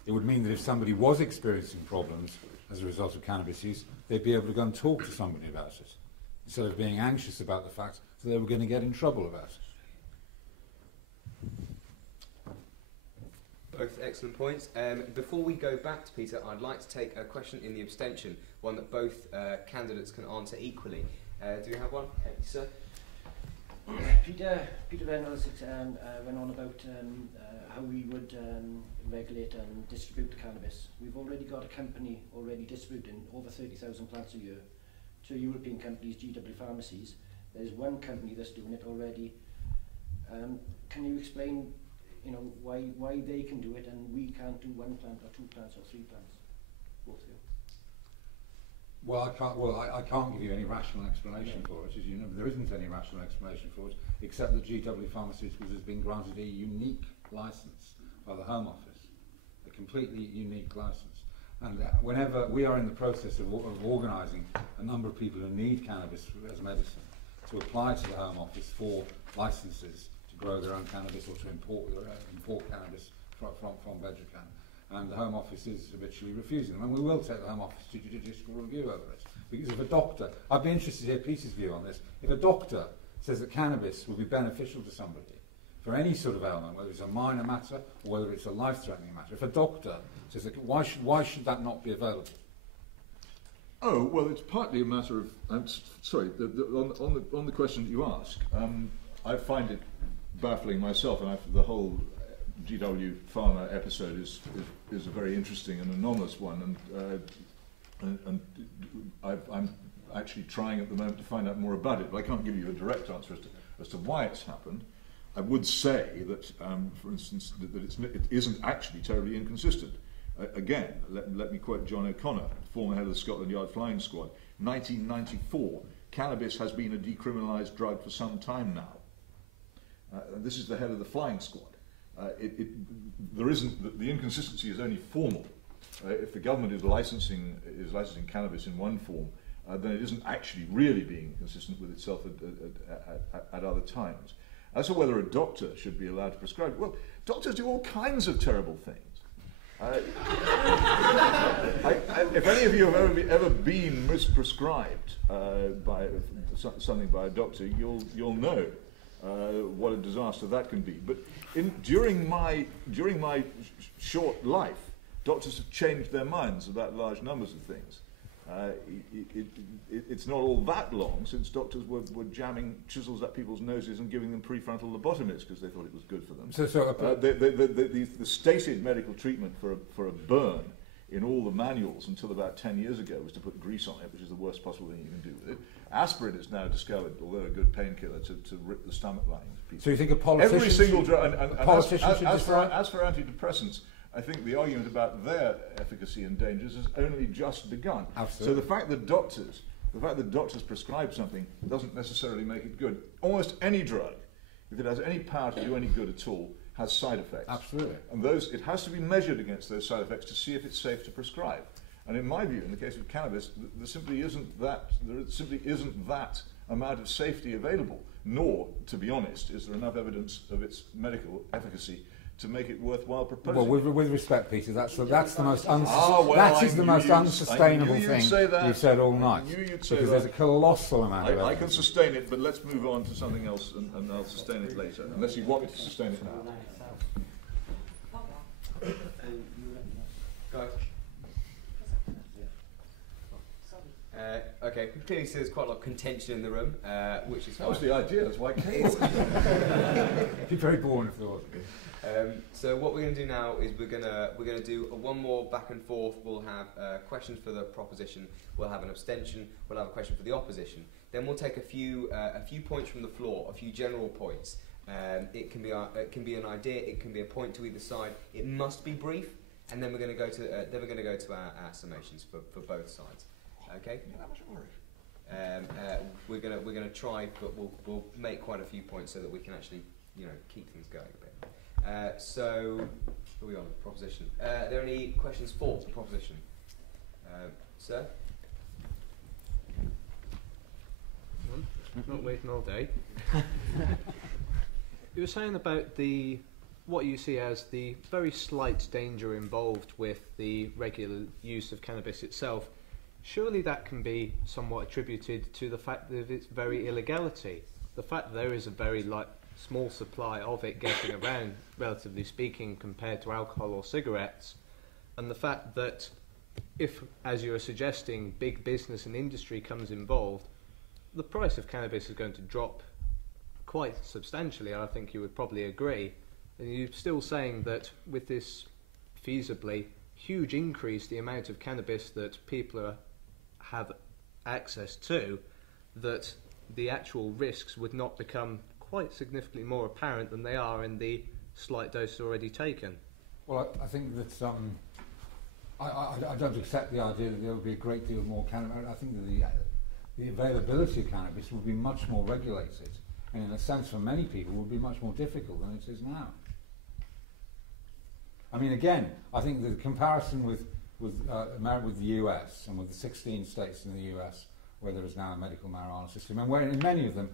It would mean that if somebody was experiencing problems as a result of cannabis use, they'd be able to go and talk to somebody about it, instead of being anxious about the fact that they were going to get in trouble about it. Both excellent points. Before we go back to Peter, I'd like to take a question in the abstention, one that both candidates can answer equally. Do you have one, sir? Peter Reynolds went on about how we would regulate and distribute the cannabis. We've already got a company already distributing over 30,000 plants a year to European companies, GW Pharmacies. There's one company that's doing it already. Can you explain, why they can do it and we can't do 1 plant or 2 plants or 3 plants? Both of you. Well, I can't give you any rational explanation for it. As you know, there isn't any rational explanation for it, except that GW Pharmaceuticals has been granted a unique license by the Home Office, a completely unique license. And whenever we are in the process of organising a number of people who need cannabis as medicine to apply to the Home Office for licences to grow their own cannabis or to import cannabis from Bedrocan. And the Home Office is habitually refusing them. And we will take the Home Office to judicial review over it. Because if a doctor, I'd be interested to hear Peter's view on this, if a doctor says that cannabis will be beneficial to somebody for any sort of ailment, whether it's a minor matter or whether it's a life-threatening matter, if a doctor says that, why should that not be available? Oh, well, it's partly a matter of... on the question that you ask, I find it baffling myself, and the whole GW Pharma episode is a very interesting and anomalous one, and I'm actually trying at the moment to find out more about it, but I can't give you a direct answer as to why it's happened. I would say that, for instance, that it isn't actually terribly inconsistent. Again, let me quote John O'Connor, former head of the Scotland Yard Flying Squad. 1994, cannabis has been a decriminalised drug for some time now. This is the head of the Flying Squad. The inconsistency is only formal. If the government is licensing cannabis in one form, then it isn't actually really being consistent with itself at other times. As to whether a doctor should be allowed to prescribe, well, doctors do all kinds of terrible things. If any of you have ever been misprescribed by something by a doctor, you'll know what a disaster that can be. But during my short life, doctors have changed their minds about large numbers of things. It's not all that long since doctors were jamming chisels up people's noses and giving them prefrontal lobotomies because they thought it was good for them. The stated medical treatment for a burn in all the manuals until about 10 years ago was to put grease on it, which is the worst possible thing you can do with it. Aspirin is now discovered, although a good painkiller, to rip the stomach lining of people. So you think a politician... Every single drug... As for antidepressants, I think the argument about their efficacy and dangers has only just begun. Absolutely. So the fact that doctors prescribe something doesn't necessarily make it good. Almost any drug, if it has any power to do any good at all, has side effects. Absolutely. And it has to be measured against those side effects to see if it's safe to prescribe. And in my view, in the case of cannabis, there simply isn't that amount of safety available. Nor, to be honest, is there enough evidence of its medical efficacy to make it worthwhile proposing. Well, with respect, Peter, that's the most unsustainable thing you've said all night. Because there's a colossal amount of evidence. I can sustain it, but let's move on to something else, and I'll sustain it later, unless you want me to sustain it now. Guys. Okay, clearly see there's quite a lot of contention in the room, which is fine. That was the idea, that's why I came. It'd be very boring if there wasn't. So what we're going to do now is we're going to do one more back and forth. We'll have questions for the proposition. We'll have an abstention. We'll have a question for the opposition. Then we'll take a few points from the floor, a few general points. It can be an idea. It can be a point to either side. It must be brief, and then we're going to go to our summations for both sides. Okay. We're going to try, but we'll make quite a few points so that we can actually keep things going a bit. So, who are we on? Proposition. Are there any questions for the proposition? Sir? Not waiting all day. You were saying about what you see as the very slight danger involved with the regular use of cannabis itself. Surely that can be somewhat attributed to the fact that its very illegality. The fact that there is a very small supply of it getting around, relatively speaking, compared to alcohol or cigarettes, and the fact that if, as you are suggesting, big business and industry comes involved, the price of cannabis is going to drop quite substantially. I think you would probably agree. And you're still saying that with this feasibly huge increase, the amount of cannabis that people have access to, that the actual risks would not become quite significantly more apparent than they are in the slight dose already taken. Well, I think that I don't accept the idea that there would be a great deal more cannabis. I think that the availability of cannabis would be much more regulated, and in a sense for many people would be much more difficult than it is now. I mean, again, I think the comparison with the US and with the 16 states in the US where there is now a medical marijuana system, and where in many of them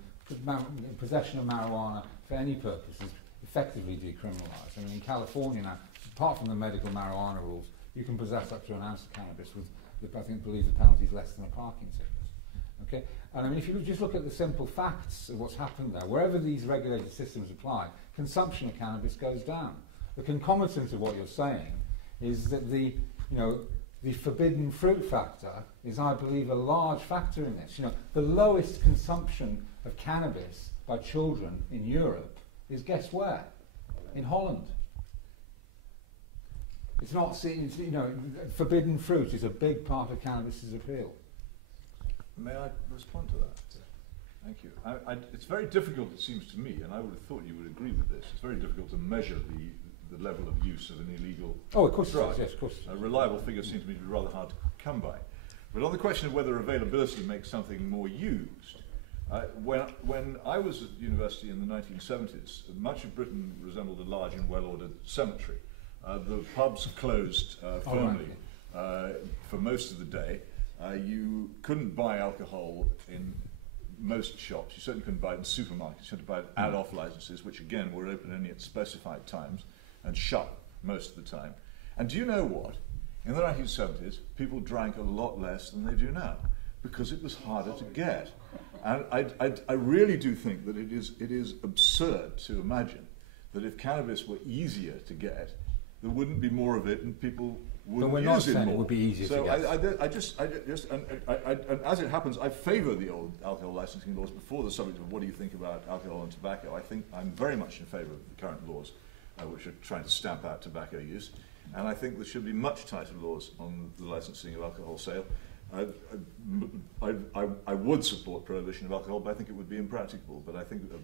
possession of marijuana for any purpose is effectively decriminalised. I mean, in California now, apart from the medical marijuana rules, you can possess up to an ounce of cannabis with, I believe the penalty is less than a parking ticket. Okay? And I mean, if you just look at the simple facts of what's happened there, wherever these regulated systems apply, consumption of cannabis goes down. The concomitant of what you're saying is that the forbidden fruit factor is, I believe, a large factor in this. The lowest consumption of cannabis by children in Europe is, guess where? In Holland. It's not seen, forbidden fruit is a big part of cannabis's appeal. May I respond to that? Thank you. It's very difficult, it seems to me, and I would have thought you would agree with this, it's very difficult to measure the level of use of an illegal drug. Yes, of course. Reliable figures seem to me to be rather hard to come by. But on the question of whether availability makes something more used, when I was at university in the 1970s, much of Britain resembled a large and well-ordered cemetery. The pubs closed firmly for most of the day. You couldn't buy alcohol in most shops. You certainly couldn't buy it in supermarkets. You had to buy it ad-off licenses, which again were open only at specified times and shut most of the time. And do you know what? In the 1970s, people drank a lot less than they do now because it was harder to get. And I really do think that it is absurd to imagine that if cannabis were easier to get, there wouldn't be more of it and people wouldn't we're use not it saying more. it would be easier to get. And as it happens, I favour the old alcohol licensing laws before the subject of what do you think about alcohol and tobacco. I think I'm very much in favour of the current laws, which are trying to stamp out tobacco use. And I think there should be much tighter laws on the licensing of alcohol sale. I would support prohibition of alcohol, but I think it would be impracticable. But I think the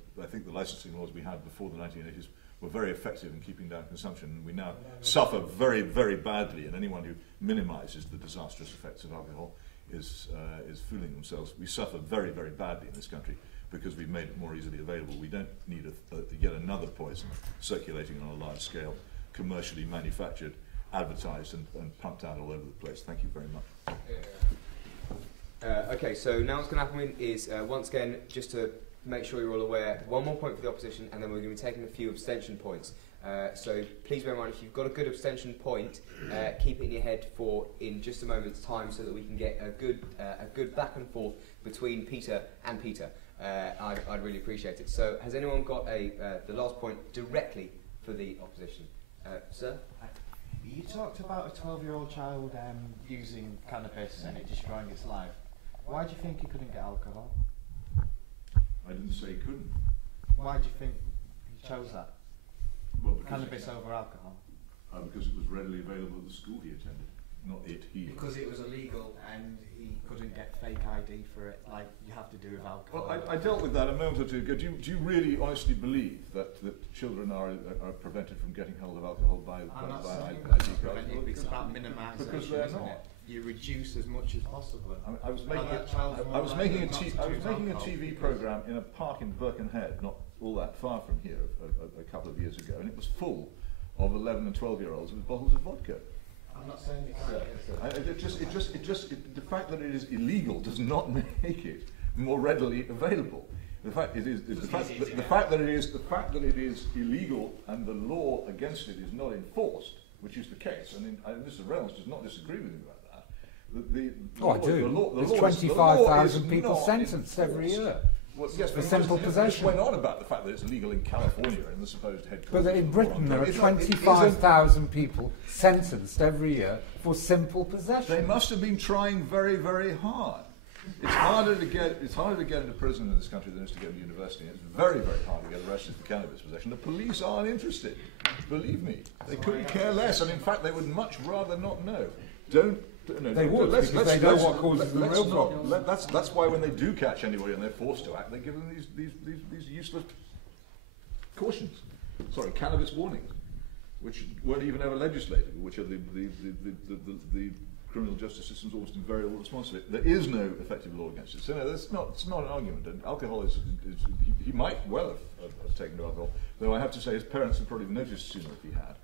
licensing laws we had before the 1980s were very effective in keeping down consumption. We now suffer very, very badly, and anyone who minimises the disastrous effects of alcohol is fooling themselves. We suffer very, very badly in this country because we've made it more easily available. We don't need yet another poison circulating on a large scale, commercially manufactured, advertised and pumped out all over the place. Thank you very much. Okay, so now what's going to happen is, once again, just to make sure you're all aware, one more point for the opposition, and then we're going to be taking a few abstention points. So please bear in mind, if you've got a good abstention point, keep it in your head for in just a moment's time so that we can get a good back and forth between Peter and Peter. I'd really appreciate it. So has anyone got the last point directly for the opposition? Sir? You talked about a 12-year-old child using cannabis and it destroying its life. Why do you think he couldn't get alcohol? I didn't say he couldn't. Why do you think he chose that? Well, cannabis over alcohol? Because it was readily available at the school he attended. Not it, he. Because it was illegal and he couldn't get fake ID for it, like you have to do with alcohol. Well, I dealt with that a moment or two ago. Do you really honestly believe that children are prevented from getting hold of alcohol by I'm not saying ID cards? it's about minimisation, Because they're isn't not. it? You reduce as much as possible. I was making a TV programme in a park in Birkenhead, not all that far from here, a couple of years ago, and it was full of 11 and 12-year-olds with bottles of vodka. I'm not saying the fact that it is illegal does not make it more readily available. The fact that it is illegal and the law against it is not enforced, which is the case, and Mr. Reynolds does not disagree with me about that. I do. There's 25,000 people sentenced every year. Well, yes, for simple possession. Went on about the fact that it's illegal in California in the supposed headquarters. But in Britain there are 25,000 people sentenced every year for simple possession. They must have been trying very, very hard. It's harder to get into prison in this country than it is to get into university. It's very, very hard to get arrested for cannabis possession. The police aren't interested. Believe me, they couldn't care less, and in fact they would much rather not know. They would, because they know what causes the real problem. That's why when they do catch anybody and they're forced to act, they give them these useless cautions. Sorry, cannabis warnings, which weren't even ever legislated, which are the criminal justice system's almost invariable response to it. There is no effective law against it. So no, it's not an argument. And alcohol he might well have taken to alcohol, though I have to say his parents would probably have noticed sooner if he had.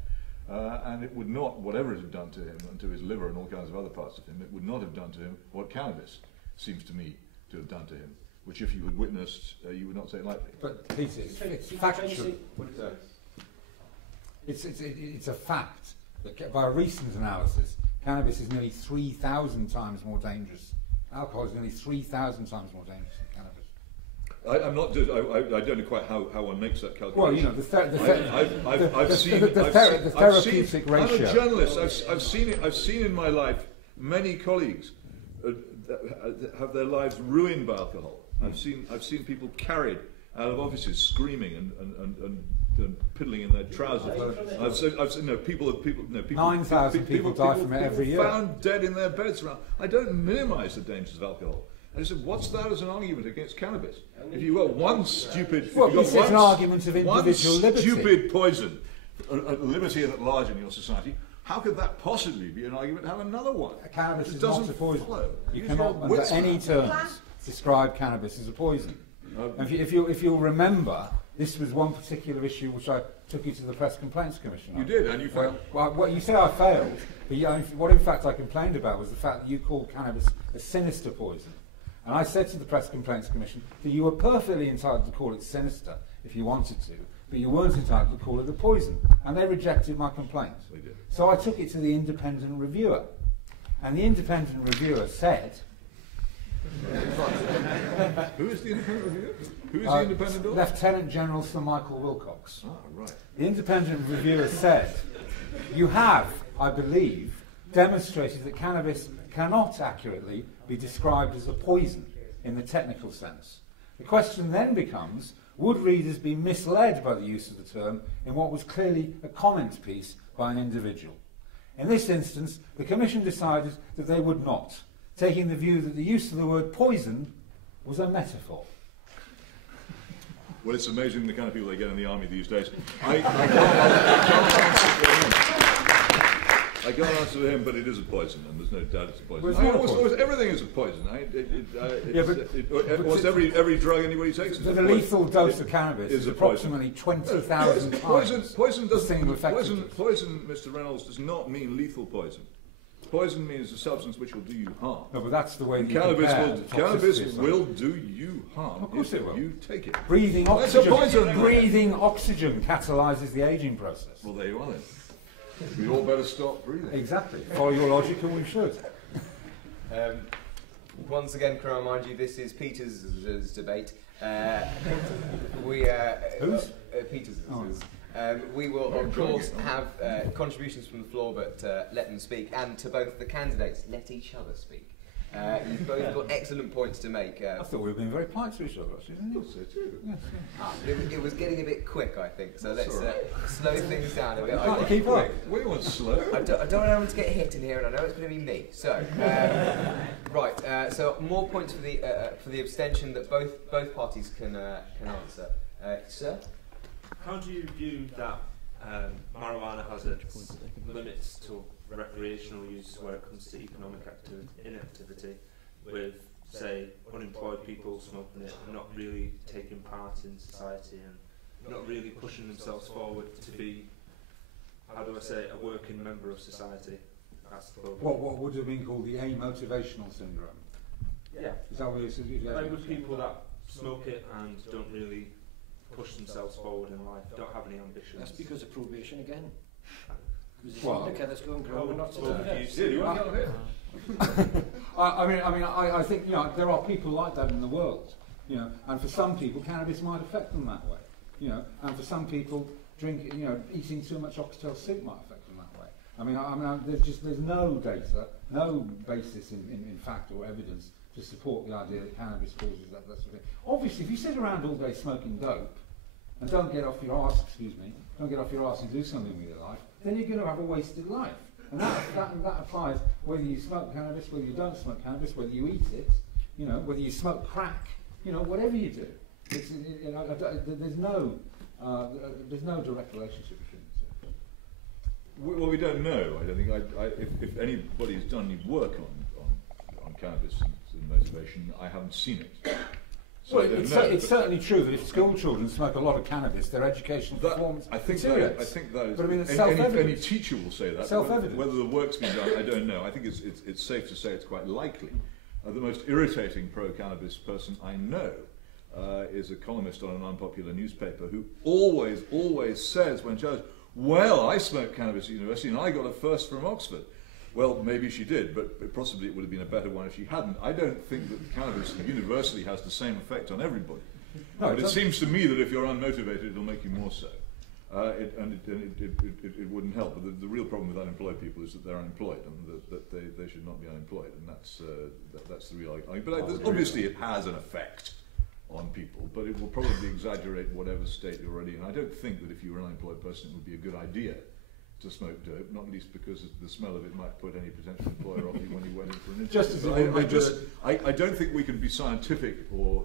And it would not, whatever it had done to him and to his liver and all kinds of other parts of him, it would not have done to him what cannabis seems to me to have done to him, which if you had witnessed, you would not say lightly. But Peter, it's factual. It's a fact that by a recent analysis, cannabis is nearly 3,000 times more dangerous. Alcohol is nearly 3,000 times more dangerous than cannabis. I'm not. I don't know quite how one makes that calculation. Well, you know, the therapeutic ratio. I'm a journalist. I've seen in my life many colleagues have their lives ruined by alcohol. I've seen people carried out of offices screaming and piddling in their trousers. I've seen people 9,000 people die from it every year. Found dead in their beds around. I don't minimise the dangers of alcohol. And I said, what's that as an argument against cannabis? If you've got one stupid... Well, it's an argument of individual liberty. Stupid poison, a liberty at large in your society, how could that possibly be an argument to have another one? Cannabis It is doesn't not a poison. follow. You Use cannot, your under wits, any man. terms, describe cannabis as a poison. If you'll remember, this was one particular issue which I took you to the Press Complaints Commission on. You did, and you failed. Well, you say I failed, but what in fact I complained about was the fact that you called cannabis a sinister poison. And I said to the Press Complaints Commission that you were perfectly entitled to call it sinister if you wanted to, but you weren't entitled to call it a poison. And they rejected my complaint. They did. So I took it to the independent reviewer. And the independent reviewer said... Who is the independent reviewer? Who is the independent author? Lieutenant General Sir Michael Wilcox. Ah, right. The independent reviewer said, you have, I believe, demonstrated that cannabis cannot accurately be described as a poison in the technical sense. The question then becomes, would readers be misled by the use of the term in what was clearly a comment piece by an individual? In this instance, the Commission decided that they would not, taking the view that the use of the word poison was a metaphor. Well, it's amazing the kind of people they get in the army these days. I can't answer to him, but it is a poison, and there's no doubt it's a poison. Everything is a poison. Almost every drug anybody takes is a The poison. lethal dose of cannabis is approximately 20,000 times. Poison, Mr. Reynolds, does not mean lethal poison. Poison means a substance which will do you harm. No, but that's the way you Cannabis will do you harm. Of course it will. You take it. Breathing oxygen catalyses the aging process. Well, there you are then. We all better stop breathing. Exactly. Follow your logic, and we should. Once again, can I remind you, this is Peter's debate. Whose? Peter's. We will, of course, have contributions from the floor, but let them speak. And to both the candidates, let each other speak. You've both got excellent points to make. I thought we were being very polite to each other, actually, didn't you? So too. Yes. It was getting a bit quick, I think, so let's slow things down a bit. Keep up. We want slow. I don't want anyone to get hit in here, and I know it's going to be me. So, right. So more points for the abstention that both parties can answer. Sir. How do you view that marijuana has its limits to recreational use where it comes to economic inactivity, with, say, unemployed people smoking it and not really taking part in society and not really pushing themselves forward to be, how do I say, a working member of society? That's the problem. What would have been called the amotivational syndrome? Yeah. Is that what it is? Like with people that smoke it and don't really push themselves forward in life, don't have any ambitions. That's because of probation again. Well, that's going growing, not so I think there are people like that in the world, and for some people cannabis might affect them that way, and for some people eating too much oxtail soup might affect them that way. There's no data, no basis in fact or evidence to support the idea that cannabis causes that sort of thing. Obviously, if you sit around all day smoking dope and don't get off your arse, and do something with your life, then you're going to have a wasted life. And that applies whether you smoke cannabis, whether you don't smoke cannabis, whether you eat it, whether you smoke crack, whatever you do. There's no direct relationship between the two. Well, we don't know. I don't think. If anybody's done any work on cannabis and motivation, I haven't seen it. So well, it's certainly true that if school children smoke a lot of cannabis, their educational performance deteriorates. I think that is. But it's self-evident. Any teacher will say that. Self-evident. Whether the work's been done, I don't know. I think it's safe to say it's quite likely. The most irritating pro-cannabis person I know is a columnist on an unpopular newspaper who always says when challenged, "Well, I smoked cannabis at university and I got a first from Oxford." Well, maybe she did, but possibly it would have been a better one if she hadn't. I don't think that cannabis universally has the same effect on everybody. No, but it seems to me that if you're unmotivated, it'll make you more so. It wouldn't help. But the real problem with unemployed people is that they're unemployed and that they should not be unemployed. And that's the real argument. But obviously it has an effect on people, but it will probably exaggerate whatever state you're already in. I don't think that if you were an unemployed person, it would be a good idea to smoke dope, not least because the smell of it might put any potential employer off you when you went in for an interview. Just as I don't think we can be scientific or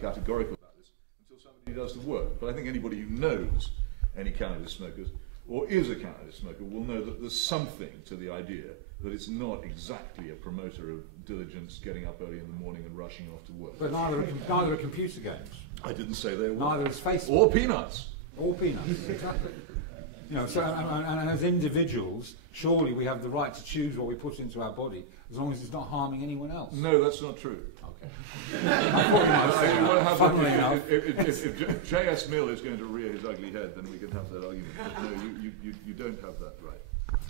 categorical about this until somebody does the work. But I think anybody who knows any cannabis smokers or is a cannabis smoker will know that there's something to the idea that it's not exactly a promoter of diligence, getting up early in the morning and rushing off to work. But neither are computer games. I didn't say they were. Neither is Facebook. Or peanuts. Or peanuts, exactly. You know, so, and as individuals, surely we have the right to choose what we put into our body, as long as it's not harming anyone else. No, that's not true. Okay. I thought you might say if J.S. Mill is going to rear his ugly head, then we can have that argument. But no, you don't have that right.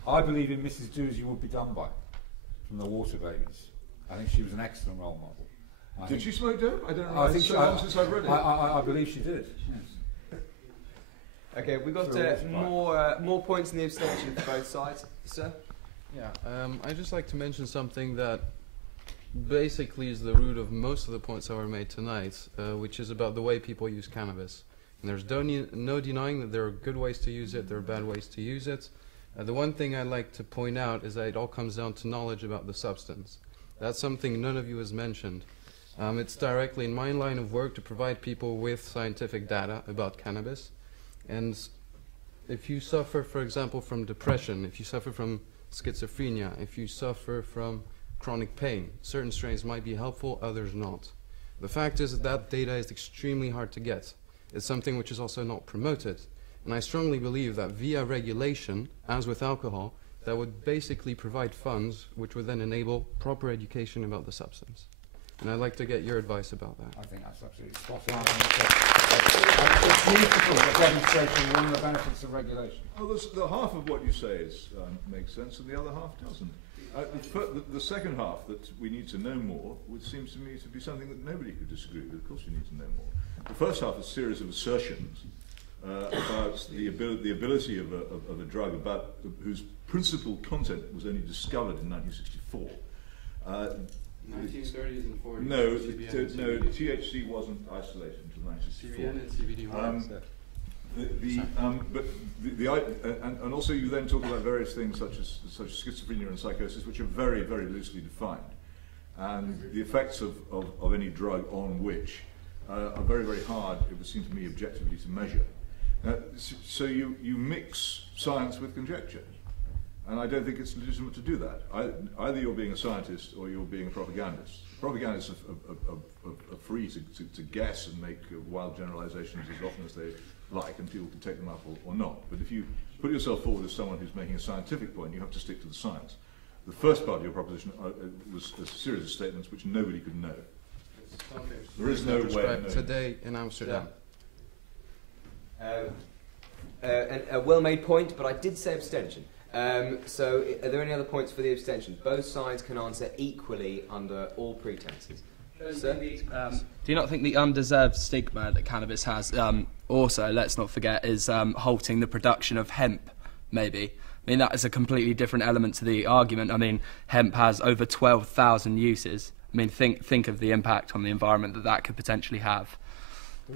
I believe in Mrs. Do As You Would Be Done By, from the Water Babies. I think she was an excellent role model. Did she smoke dope? I don't know. I think so long since I've read it. I believe she did. Yes. Okay, we've got more points in the abstention for both sides, sir. Yeah, I'd just like to mention something that basically is the root of most of the points that were made tonight, which is about the way people use cannabis. And there's no denying that there are good ways to use it, there are bad ways to use it. The one thing I'd like to point out is that it all comes down to knowledge about the substance. That's something none of you has mentioned. It's directly in my line of work to provide people with scientific data about cannabis. And if you suffer, for example, from depression, if you suffer from schizophrenia, if you suffer from chronic pain, certain strains might be helpful, others not. The fact is that data is extremely hard to get. It's something which is also not promoted. And I strongly believe that via regulation, as with alcohol, that would basically provide funds which would then enable proper education about the substance. And I'd like to get your advice about that. I think that's absolutely spot on. It's beautiful, the demonstration of one of the benefits of regulation. Well, the half of what you say makes sense, and the other half doesn't. The second half, that we need to know more, which seems to me to be something that nobody could disagree with. Of course we need to know more. The first half is a series of assertions about the ability of a drug about whose principal content was only discovered in 1964. 1930s and 40s. No, THC wasn't isolated until 1964. CBN and CBD and also you then talk about various things such as schizophrenia and psychosis, which are very, very loosely defined, and the effects of any drug on which are very, very hard, it would seem to me, objectively to measure. So you mix science with conjecture, and I don't think it's legitimate to do that. Either you're being a scientist or you're being a propagandist. Propagandists are free to guess and make wild generalizations as often as they like, and people can take them up or not. But if you put yourself forward as someone who's making a scientific point, you have to stick to the science. The first part of your proposition was a series of statements which nobody could know. There is no way of knowing. Today in Amsterdam. A well-made point, but I did say abstention. So are there any other points for the abstention? Both sides can answer equally under all pretenses. Sir? Do you not think the undeserved stigma that cannabis has, also, let's not forget, is halting the production of hemp, maybe? I mean, that is a completely different element to the argument. I mean, hemp has over 12,000 uses. I mean, think of the impact on the environment that could potentially have.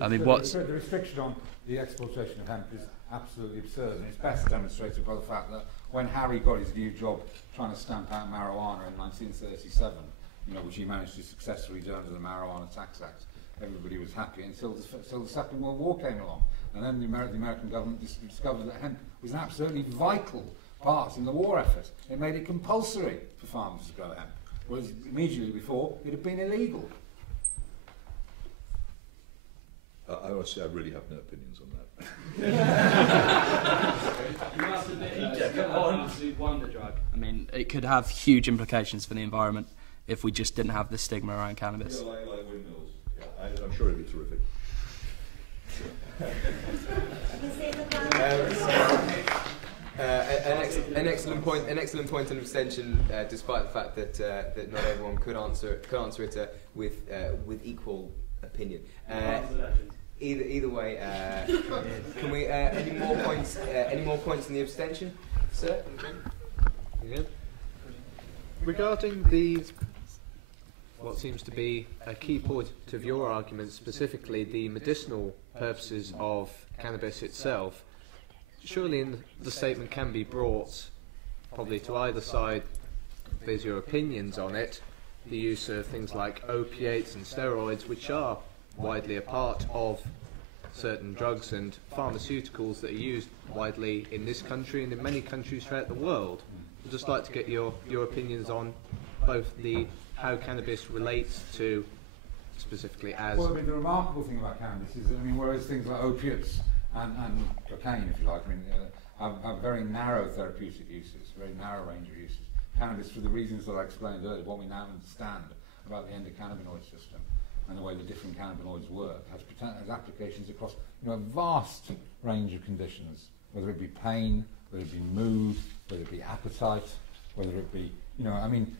I mean, the restriction on the exploitation of hemp is absolutely absurd, and it's best demonstrated by the fact that when Harry got his new job trying to stamp out marijuana in 1937, which he managed to successfully do under the Marijuana Tax Act, everybody was happy until the Second World War came along, and then the American government discovered that hemp was an absolutely vital part in the war effort. It made it compulsory for farmers to grow hemp, whereas immediately before it had been illegal. I must say I really have no opinions on that. You must admit, it's an absolute wonder drug. I mean, it could have huge implications for the environment if we just didn't have the stigma around cannabis. Yeah, like windmills. Yeah, I'm sure it'd be terrific. An excellent point on abstention, despite the fact that not everyone could answer it with equal opinion. Either way, can we any more points in the abstention, sir? Yeah. Regarding what seems to be a key point of your argument, specifically the medicinal purposes of cannabis itself, surely the statement can be brought probably to either side. There's your opinions on it. The use of things like opiates and steroids, which are widely a part of certain drugs and pharmaceuticals that are used widely in this country and in many countries throughout the world. I'd just like to get your opinions on both how cannabis relates to specifically as... Well, I mean, the remarkable thing about cannabis is that, I mean, whereas things like opiates and cocaine, if you like, I mean, have very narrow therapeutic uses, very narrow range of uses. Cannabis, for the reasons that I explained earlier, what we now understand about the endocannabinoid system and the way the different cannabinoids work, has applications across a vast range of conditions, whether it be pain, whether it be mood, whether it be appetite, whether it be, I mean,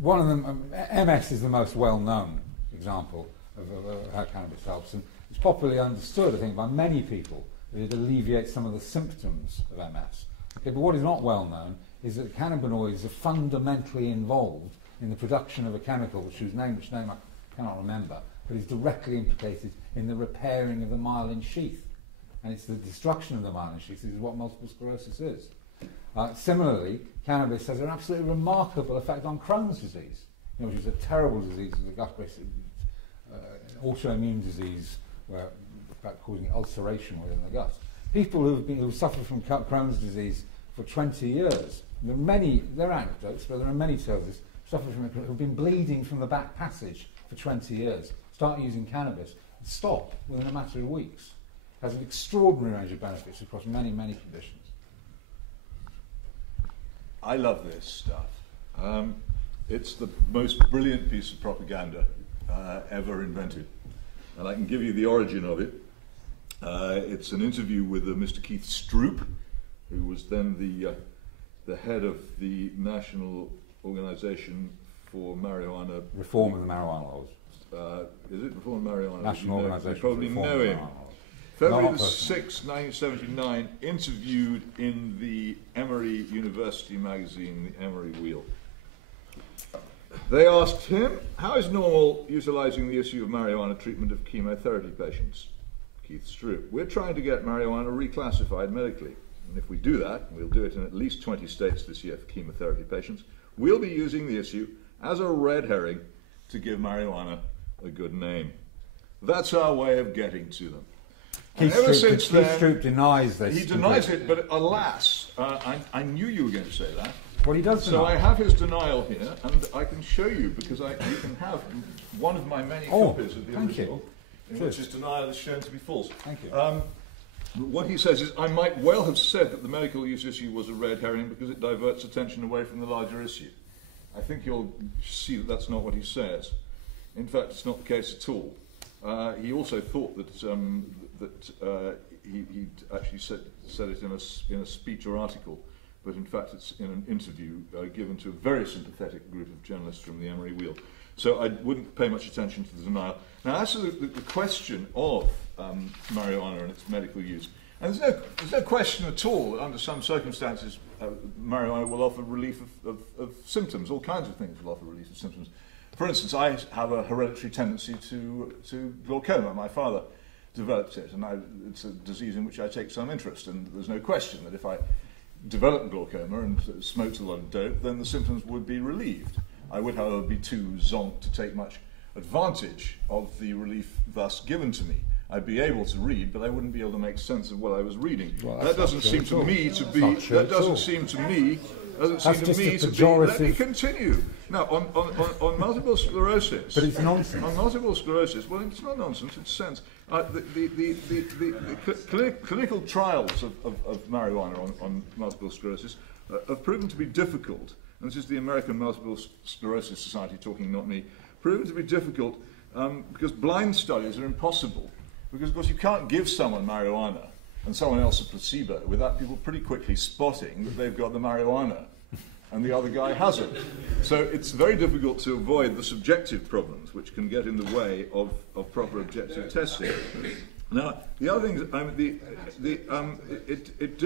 one of them, MS is the most well-known example of how cannabis helps, and it's popularly understood, I think, by many people that it alleviates some of the symptoms of MS. Okay, but what is not well known is that cannabinoids are fundamentally involved in the production of a chemical whose name I cannot remember, but is directly implicated in the repairing of the myelin sheath. And it's the destruction of the myelin sheath is what multiple sclerosis is. Similarly, cannabis has an absolutely remarkable effect on Crohn's disease, which is a terrible disease of the gut, basically, autoimmune disease, about causing ulceration within the gut. People who suffer from Crohn's disease for 20 years, there are anecdotes, but there are many tales, suffer from it, who've been bleeding from the back passage for 20 years, start using cannabis, and stop within a matter of weeks. It has an extraordinary range of benefits across many, many conditions. I love this stuff. It's the most brilliant piece of propaganda ever invented. And I can give you the origin of it. It's an interview with Mr. Keith Stroop, who was then the head of the National Organisation for Marijuana... Reform of the Marijuana Laws. Is it Reform of Marijuana? National Organisation you probably for know Reform him. February the 6th, 1979, interviewed in the Emory University magazine, the Emory Wheel. They asked him, how is normal utilising the issue of marijuana treatment of chemotherapy patients? Keith Stroop, we're trying to get marijuana reclassified medically. And if we do that, we'll do it in at least 20 states this year for chemotherapy patients, we'll be using the issue as a red herring to give marijuana a good name. That's our way of getting to them. Keith Stroop denies this. He denies it, but alas, I knew you were going to say that. Well, he does deny. So I have his denial here, and I can show you, because you can have one of my many copies of the original, in which his denial is shown to be false. Thank you. What he says is, I might well have said that the medical use issue was a red herring because it diverts attention away from the larger issue. I think you'll see that that's not what he says. In fact, it's not the case at all. He also thought that he actually said it in a speech or article, but in fact it's in an interview given to a very sympathetic group of journalists from the Emory Wheel. So I wouldn't pay much attention to the denial. Now, as to the question of marijuana and its medical use, and there's no question at all that under some circumstances marijuana will offer relief of symptoms. All kinds of things will offer relief of symptoms. For instance, I have a hereditary tendency to glaucoma. My father developed it, and it's a disease in which I take some interest, and there's no question that if I developed glaucoma and smoked a lot of dope, then the symptoms would be relieved. I would, however, be too zonked to take much advantage of the relief thus given to me. I'd be able to read, but I wouldn't be able to make sense of what I was reading. Well, that doesn't seem to me to be. That doesn't seem to me. Doesn't seem to me to be. Let me continue. Now, on multiple sclerosis. But it's nonsense. On multiple sclerosis, well, it's not nonsense. It's sense. The clinical trials of marijuana on multiple sclerosis have proven to be difficult. And this is the American Multiple Sclerosis Society talking, not me. Proven to be difficult because blind studies are impossible. Because, of course, you can't give someone marijuana and someone else a placebo without people pretty quickly spotting that they've got the marijuana and the other guy hasn't. So it's very difficult to avoid the subjective problems which can get in the way of proper objective testing. Now, the other thing is, it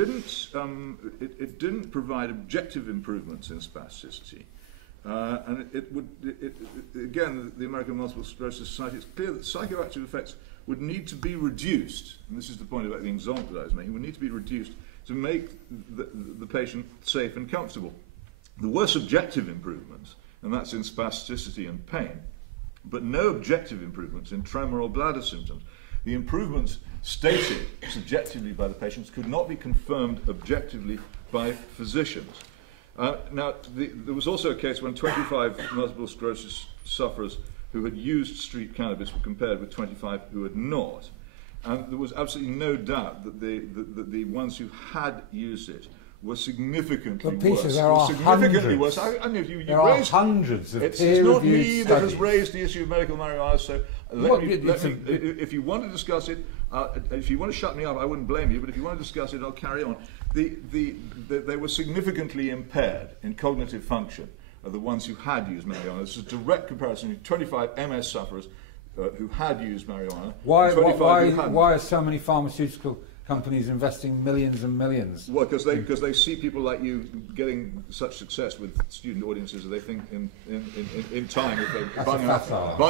didn't provide objective improvements in spasticity. And again, the American Multiple Sclerosis Society, it's clear that psychoactive effects would need to be reduced, and this is the point about being zonked that I was making, would need to be reduced to make the patient safe and comfortable. There were subjective improvements, and that's in spasticity and pain, but no objective improvements in tremor or bladder symptoms. The improvements stated subjectively by the patients could not be confirmed objectively by physicians. Now, there was also a case when 25 multiple sclerosis sufferers who had used street cannabis were compared with 25 who had not. And there was absolutely no doubt that the ones who had used it were significantly worse. There are significantly hundreds. worse. I know you There are raised, hundreds of it's peer-reviewed not me that has studies. raised the issue of medical marijuana, so if you want to discuss it, if you want to shut me up, I wouldn't blame you, but if you want to discuss it, I'll carry on. They were significantly impaired in cognitive function of the ones who had used marijuana. This is a direct comparison of 25 MS sufferers who had used marijuana. Why are so many pharmaceutical companies investing millions and millions? Well, because they see people like you getting such success with student audiences that they think in time, if they bung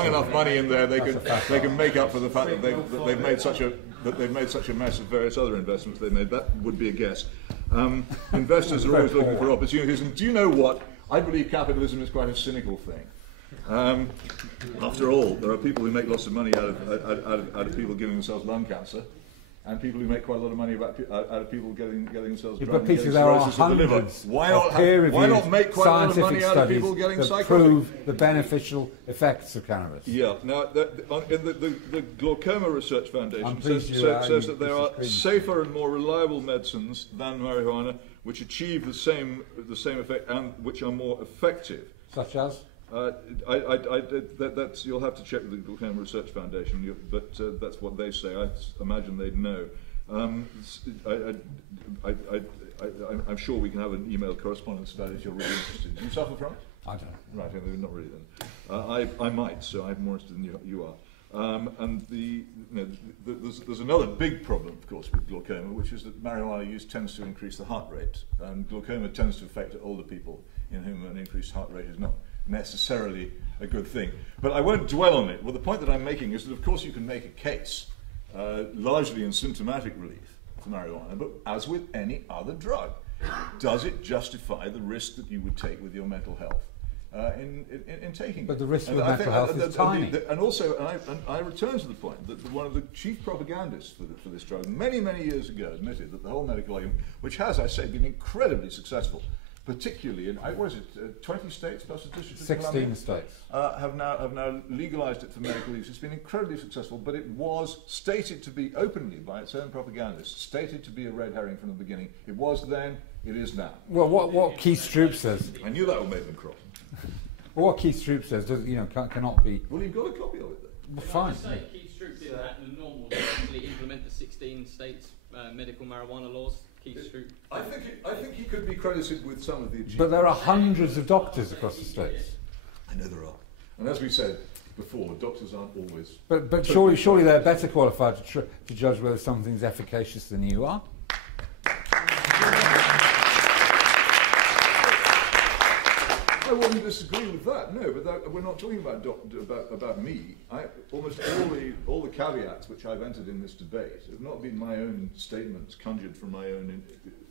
enough money in there, they can make up for the fact that they've made such a mess of various other investments they made. That would be a guess. Investors are always looking for opportunities, and do you know what? I believe capitalism is quite a cynical thing. After all, there are people who make lots of money out of people giving themselves lung cancer, and people who make quite a lot of money out of people getting themselves drunk and getting cirrhosis of the liver. Why not make quite a lot of money out of people getting psychotic? Prove the beneficial effects of cannabis. Yeah. Now, the Glaucoma Research Foundation says that there are safer and more reliable medicines than marijuana, which achieve the same effect and which are more effective. Such as? You'll have to check with the Glaucoma Research Foundation, but that's what they say. I imagine they'd know. I'm sure we can have an email correspondence about it if you're really interested. Do you suffer from it? I don't. Right, yeah, not really then. I might, so I'm more interested than you are. And there's another big problem, of course, with glaucoma, which is that marijuana use tends to increase the heart rate. And glaucoma tends to affect older people in whom an increased heart rate is not necessarily a good thing. But I won't dwell on it. Well, the point that I'm making is that, of course, you can make a case, largely in symptomatic relief for marijuana, but as with any other drug, does it justify the risk that you would take with your mental health in taking it? But the risk with mental health is tiny. And also, I return to the point that one of the chief propagandists for this drug many, many years ago admitted that the whole medical argument, which has, I say, been incredibly successful, particularly in, 20 states plus the District of Columbia? 16 states. Have now legalized it for medical use. It's been incredibly successful, but it was stated to be openly by its own propagandists, stated to be a red herring from the beginning. It was then, it is now. Well, what Keith Stroop says. I knew that would make them cross. Well, what Keith Stroop says cannot be. Well, you've got a copy of it then. Well, fine. Can I just say, Keith Stroop did that in the normal to actually implement the 16 states medical marijuana laws. I think he could be credited with some of the achievements. But there are hundreds of doctors across the states. I know there are. And as we said before, doctors aren't always... But surely they're better qualified to judge whether something's efficacious than you are. I wouldn't disagree with that, no, but we're not talking about me. Almost all the caveats which I've entered in this debate have not been my own statements conjured from my own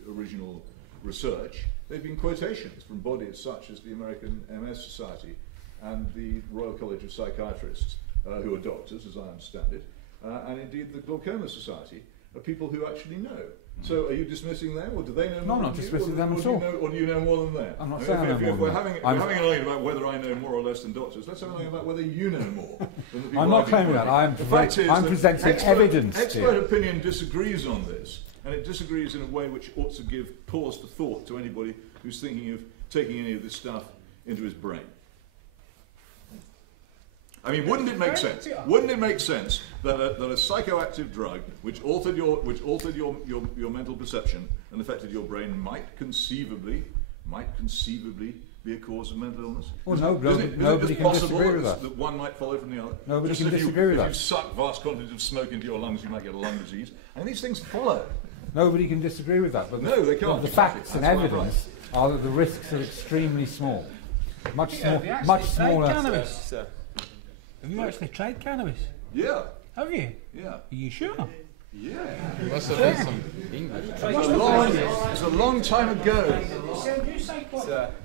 original research. They've been quotations from bodies such as the American MS Society and the Royal College of Psychiatrists, who are doctors, as I understand it, and indeed the Glaucoma Society are people who actually know. So are you dismissing them, or do they know more? No, I'm not dismissing them at all. Or do you know more than them? I'm not saying I know more If we're than having an argument about whether I know more or less than doctors, let's have an argument about whether you know more than the people I'm not claiming that. I'm presenting evidence. Expert opinion disagrees on this, and it disagrees in a way which ought to give pause for thought to anybody who's thinking of taking any of this stuff into his brain. I mean, wouldn't it make sense? Wouldn't it make sense that a psychoactive drug which altered your mental perception and affected your brain might conceivably be a cause of mental illness? Well, nobody can disagree with that. That one might follow from the other. Nobody can disagree with that. If you suck vast quantities of smoke into your lungs, you might get a lung disease, and these things follow. Nobody can disagree with that. But no, they can't. The facts and evidence are that the risks are extremely small, much smaller. Cannabis. Have you actually tried cannabis? Yeah. Have you? Yeah. Are you sure? Yeah. You must have done some English. It's a long time ago.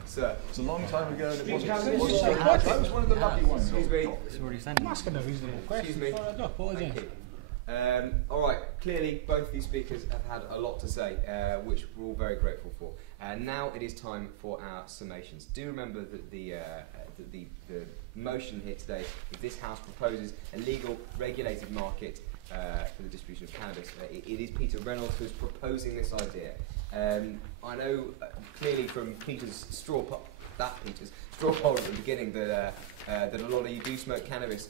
Sir. It's a long time ago. And it wasn't that was one of the lucky ones. Excuse me. I'm asking a reasonable question. Excuse me. Apologies. Thank you. All right, clearly both of these speakers have had a lot to say, which we're all very grateful for. And now it is time for our summations. Do remember that the motion here today is this House proposes a legal, regulated market for the distribution of cannabis. It is Peter Reynolds who's proposing this idea. I know clearly from Peter's straw poll at the beginning that a lot of you do smoke cannabis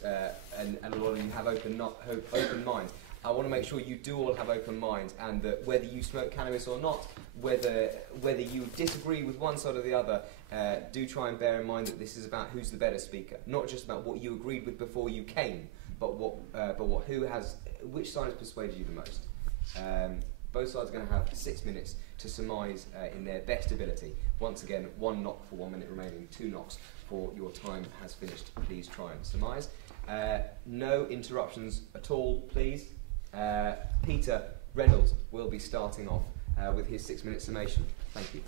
and a lot of you have open minds. I want to make sure you do all have open minds, and that whether you smoke cannabis or not, whether you disagree with one side or the other, do try and bear in mind that this is about who's the better speaker, not just about what you agreed with before you came, but which side has persuaded you the most. Both sides are going to have 6 minutes to surmise in their best ability. Once again, 1 knock for 1 minute remaining, 2 knocks for your time has finished. Please try and surmise. No interruptions at all, please. Peter Reynolds will be starting off with his 6 minute summation. Thank you.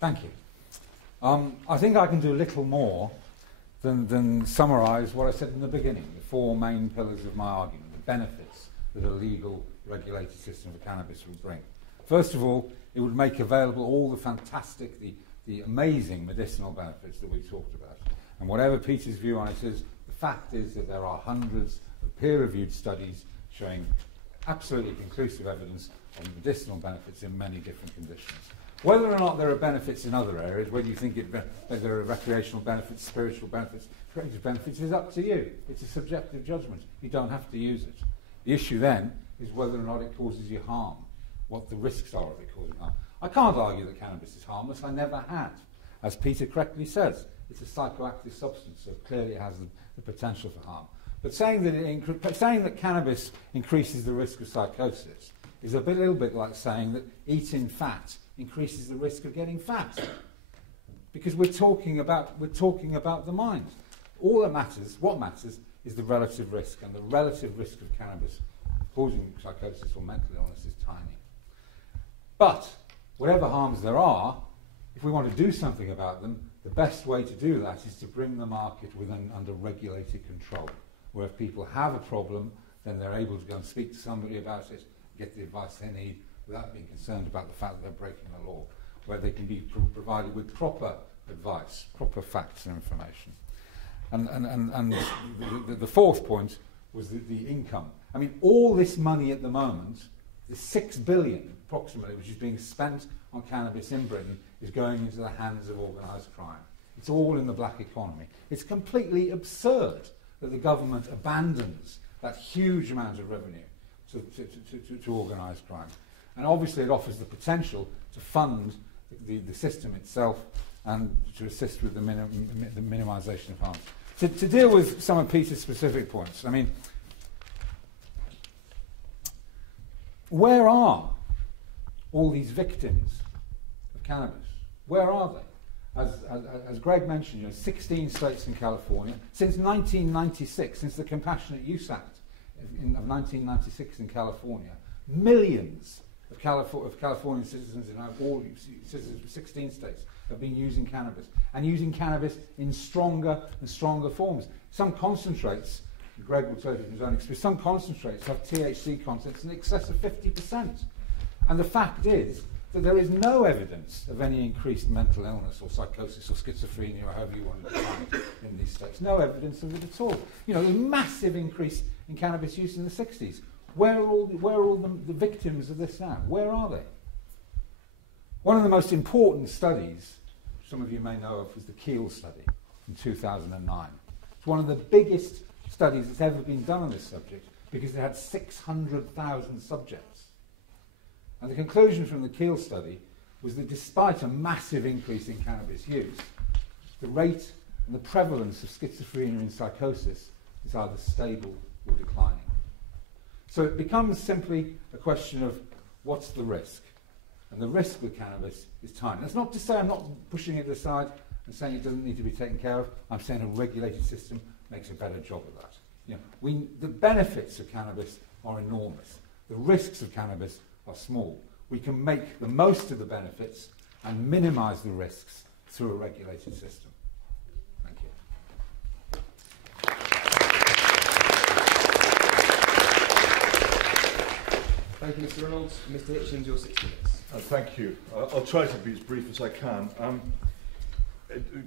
Thank you. I think I can do a little more than summarise what I said in the beginning, the 4 main pillars of my argument, the benefits that a legal, regulated system for cannabis would bring. First of all, it would make available all the fantastic, the amazing medicinal benefits that we talked about. And whatever Peter's view on it is, the fact is that there are hundreds of peer-reviewed studies showing absolutely conclusive evidence of medicinal benefits in many different conditions. Whether or not there are benefits in other areas, whether you think there are recreational benefits, spiritual benefits, creative benefits, is up to you. It's a subjective judgment. You don't have to use it. The issue then is whether or not it causes you harm, what the risks are of it causing harm. I can't argue that cannabis is harmless. I never had. As Peter correctly says, it's a psychoactive substance, so clearly it has the potential for harm. But saying that cannabis increases the risk of psychosis is a little bit like saying that eating fat increases the risk of getting fat, because we're talking about the mind. What matters is the relative risk, and the relative risk of cannabis causing psychosis or mental illness is tiny. But whatever harms there are, if we want to do something about them, the best way to do that is to bring the market under regulated control, where if people have a problem, then they're able to go and speak to somebody about it, get the advice they need, without being concerned about the fact that they're breaking the law, where they can be provided with proper advice, proper facts and information. And the fourth point was the income. I mean, all this money at the moment, the 6 billion approximately, which is being spent on cannabis in Britain, is going into the hands of organised crime. It's all in the black economy. It's completely absurd that the government abandons that huge amount of revenue to organised crime. And obviously it offers the potential to fund the system itself and to assist with the minimisation of harm. To deal with some of Peter's specific points, I mean, where are all these victims of cannabis? Where are they? As Greg mentioned, 16 states in California. Since 1996, since the Compassionate Use Act of 1996 in California, millions of Californian citizens in all citizens of 16 states have been using cannabis, and using cannabis in stronger and stronger forms. Some concentrates, Greg will tell you from his own experience, some concentrates have THC contents in excess of 50%. And the fact is that there is no evidence of any increased mental illness or psychosis or schizophrenia or however you want to define it in these states. No evidence of it at all. You know, there's a massive increase in cannabis use in the 60s. Where are all the victims of this now? Where are they? One of the most important studies, some of you may know of, was the Keel study in 2009. It's one of the biggest studies that's ever been done on this subject because it had 600,000 subjects. And the conclusion from the Keel study was that despite a massive increase in cannabis use, the rate and the prevalence of schizophrenia and psychosis is either stable or declining. So it becomes simply a question of what's the risk? And the risk with cannabis is tiny. That's not to say I'm not pushing it aside and saying it doesn't need to be taken care of. I'm saying a regulated system makes a better job of that. You know, the benefits of cannabis are enormous. The risks of cannabis are small. We can make the most of the benefits and minimise the risks through a regulated system. Thank you. Thank you, Mr. Reynolds. Mr. Hitchens, your 6 minutes. Thank you. I'll try to be as brief as I can.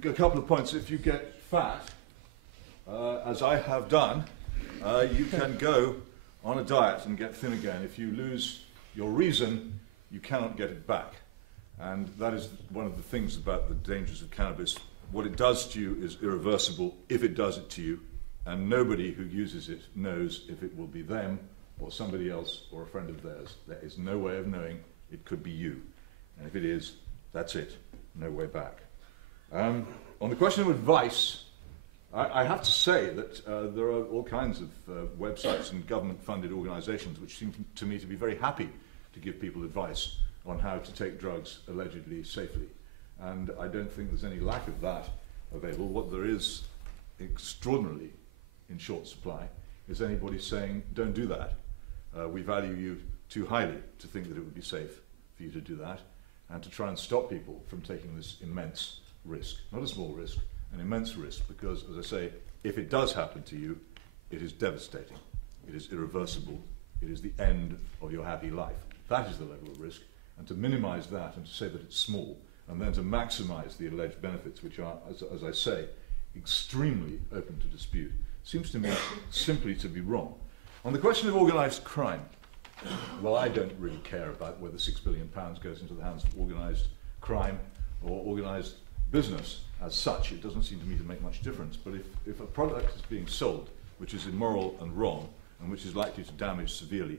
A couple of points. If you get fat, as I have done, you can go on a diet and get thin again. If you lose your reason, you cannot get it back. And that is one of the things about the dangers of cannabis. What it does to you is irreversible if it does it to you, and nobody who uses it knows if it will be them or somebody else or a friend of theirs. There is no way of knowing. It could be you. And if it is, that's it. No way back. On the question of advice, I have to say that there are all kinds of websites and government-funded organisations which seem to me to be very happy to give people advice on how to take drugs allegedly safely. And I don't think there's any lack of that available. What there is extraordinarily in short supply is anybody saying, don't do that. We value you too highly to think that it would be safe for you to do that, and to try and stop people from taking this immense risk. Not a small risk, an immense risk, because, as I say, if it does happen to you, it is devastating. It is irreversible. It is the end of your happy life. That is the level of risk. And to minimise that and to say that it's small, and then to maximise the alleged benefits, which are, as I say, extremely open to dispute, seems to me simply to be wrong. On the question of organised crime, well, I don't really care about whether £6 billion goes into the hands of organised crime or organised business as such. It doesn't seem to me to make much difference. But if a product is being sold which is immoral and wrong, and which is likely to damage severely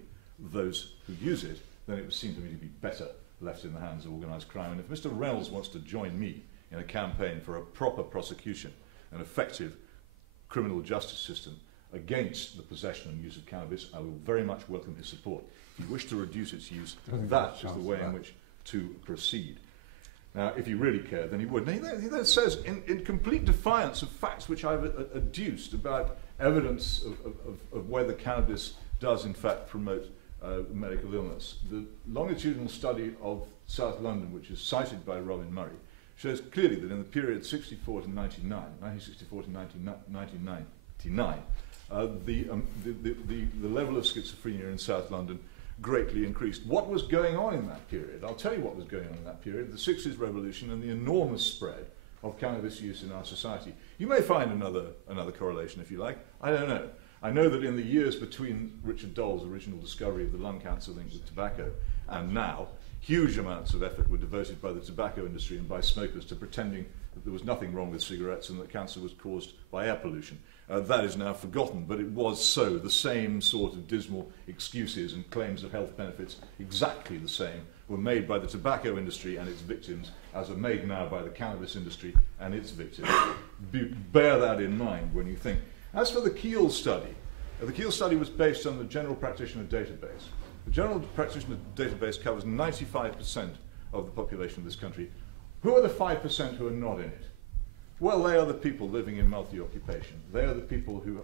those who use it, then it would seem to me to be better left in the hands of organised crime. And if Mr. Reynolds wants to join me in a campaign for a proper prosecution, an effective criminal justice system against the possession and use of cannabis, I will very much welcome his support. If you wish to reduce its use, that is the way in which to proceed. Now, if he really cared, then he would. Now, he then says, in complete defiance of facts which I've adduced about evidence of whether cannabis does in fact promote medical illness, the longitudinal study of South London, which is cited by Robin Murray, shows clearly that in the period 1964 to 1999, the level of schizophrenia in South London greatly increased. What was going on in that period? I'll tell you what was going on in that period: the 60s revolution and the enormous spread of cannabis use in our society. You may find another correlation if you like. I don't know. I know that in the years between Richard Dole's original discovery of the lung cancer link with tobacco and now, huge amounts of effort were devoted by the tobacco industry and by smokers to pretending that there was nothing wrong with cigarettes and that cancer was caused by air pollution. That is now forgotten, but it was so. The same sort of dismal excuses and claims of health benefits, exactly the same, were made by the tobacco industry and its victims as are made now by the cannabis industry and its victims. Bear that in mind when you think. As for the Keel study was based on the General Practitioner Database. The General Practitioner Database covers 95% of the population of this country. Who are the 5% who are not in it? Well, they are the people living in multi-occupation. They are the people who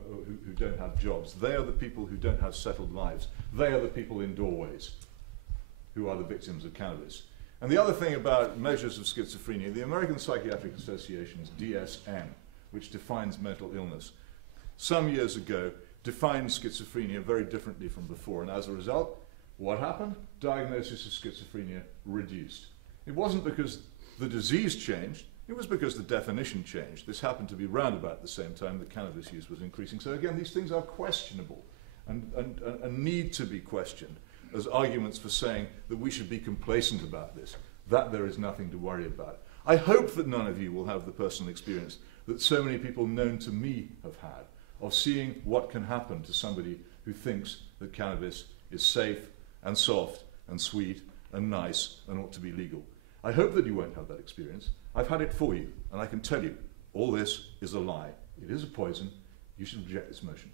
don't have jobs. They are the people who don't have settled lives. They are the people in doorways who are the victims of cannabis. And the other thing about measures of schizophrenia, the American Psychiatric Association's DSM, which defines mental illness, some years ago defined schizophrenia very differently from before. And as a result, what happened? Diagnosis of schizophrenia reduced. It wasn't because the disease changed. It was because the definition changed. This happened to be round about the same time that cannabis use was increasing. So again, these things are questionable and need to be questioned as arguments for saying that we should be complacent about this, that there is nothing to worry about. I hope that none of you will have the personal experience that so many people known to me have had of seeing what can happen to somebody who thinks that cannabis is safe and soft and sweet and nice and ought to be legal. I hope that you won't have that experience. I've had it for you, and I can tell you, all this is a lie. It is a poison. You should reject this motion.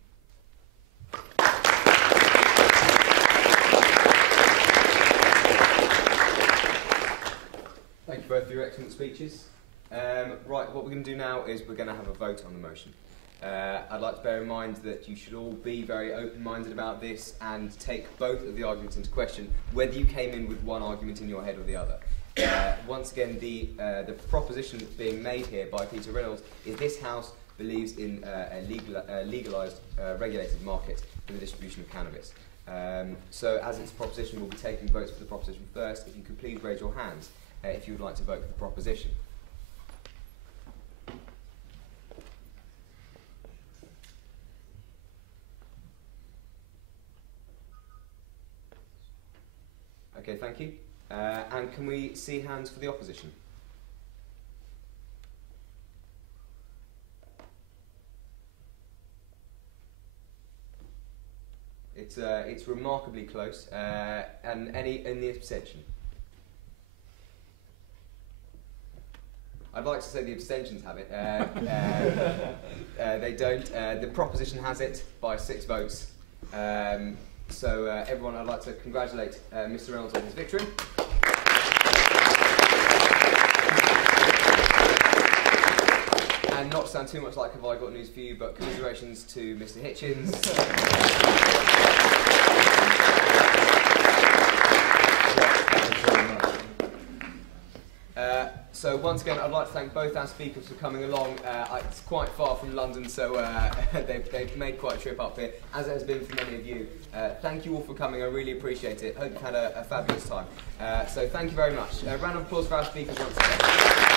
Thank you both for your excellent speeches. Right, what we're going to do now is we're going to have a vote on the motion. I'd like to bear in mind that you should all be very open-minded about this and take both of the arguments into question, whether you came in with one argument in your head or the other. Once again, the proposition that's being made here by Peter Reynolds is this House believes in a legalised, regulated market for the distribution of cannabis. So as it's a proposition, we'll be taking votes for the proposition first. If you could please raise your hands if you would like to vote for the proposition. Okay, thank you. And can we see hands for the opposition? It's remarkably close. And any in the abstention? I'd like to say the abstentions have it. They don't. The proposition has it by 6 votes. So everyone, I'd like to congratulate Mr. Reynolds on his victory. And not to sound too much like have I got news for you, but commiserations to Mr. Hitchens. So once again, I'd like to thank both our speakers for coming along. It's quite far from London, so they've made quite a trip up here, as it has been for many of you. Thank you all for coming. I really appreciate it. Hope you've had a fabulous time. So thank you very much. A round of applause for our speakers once again.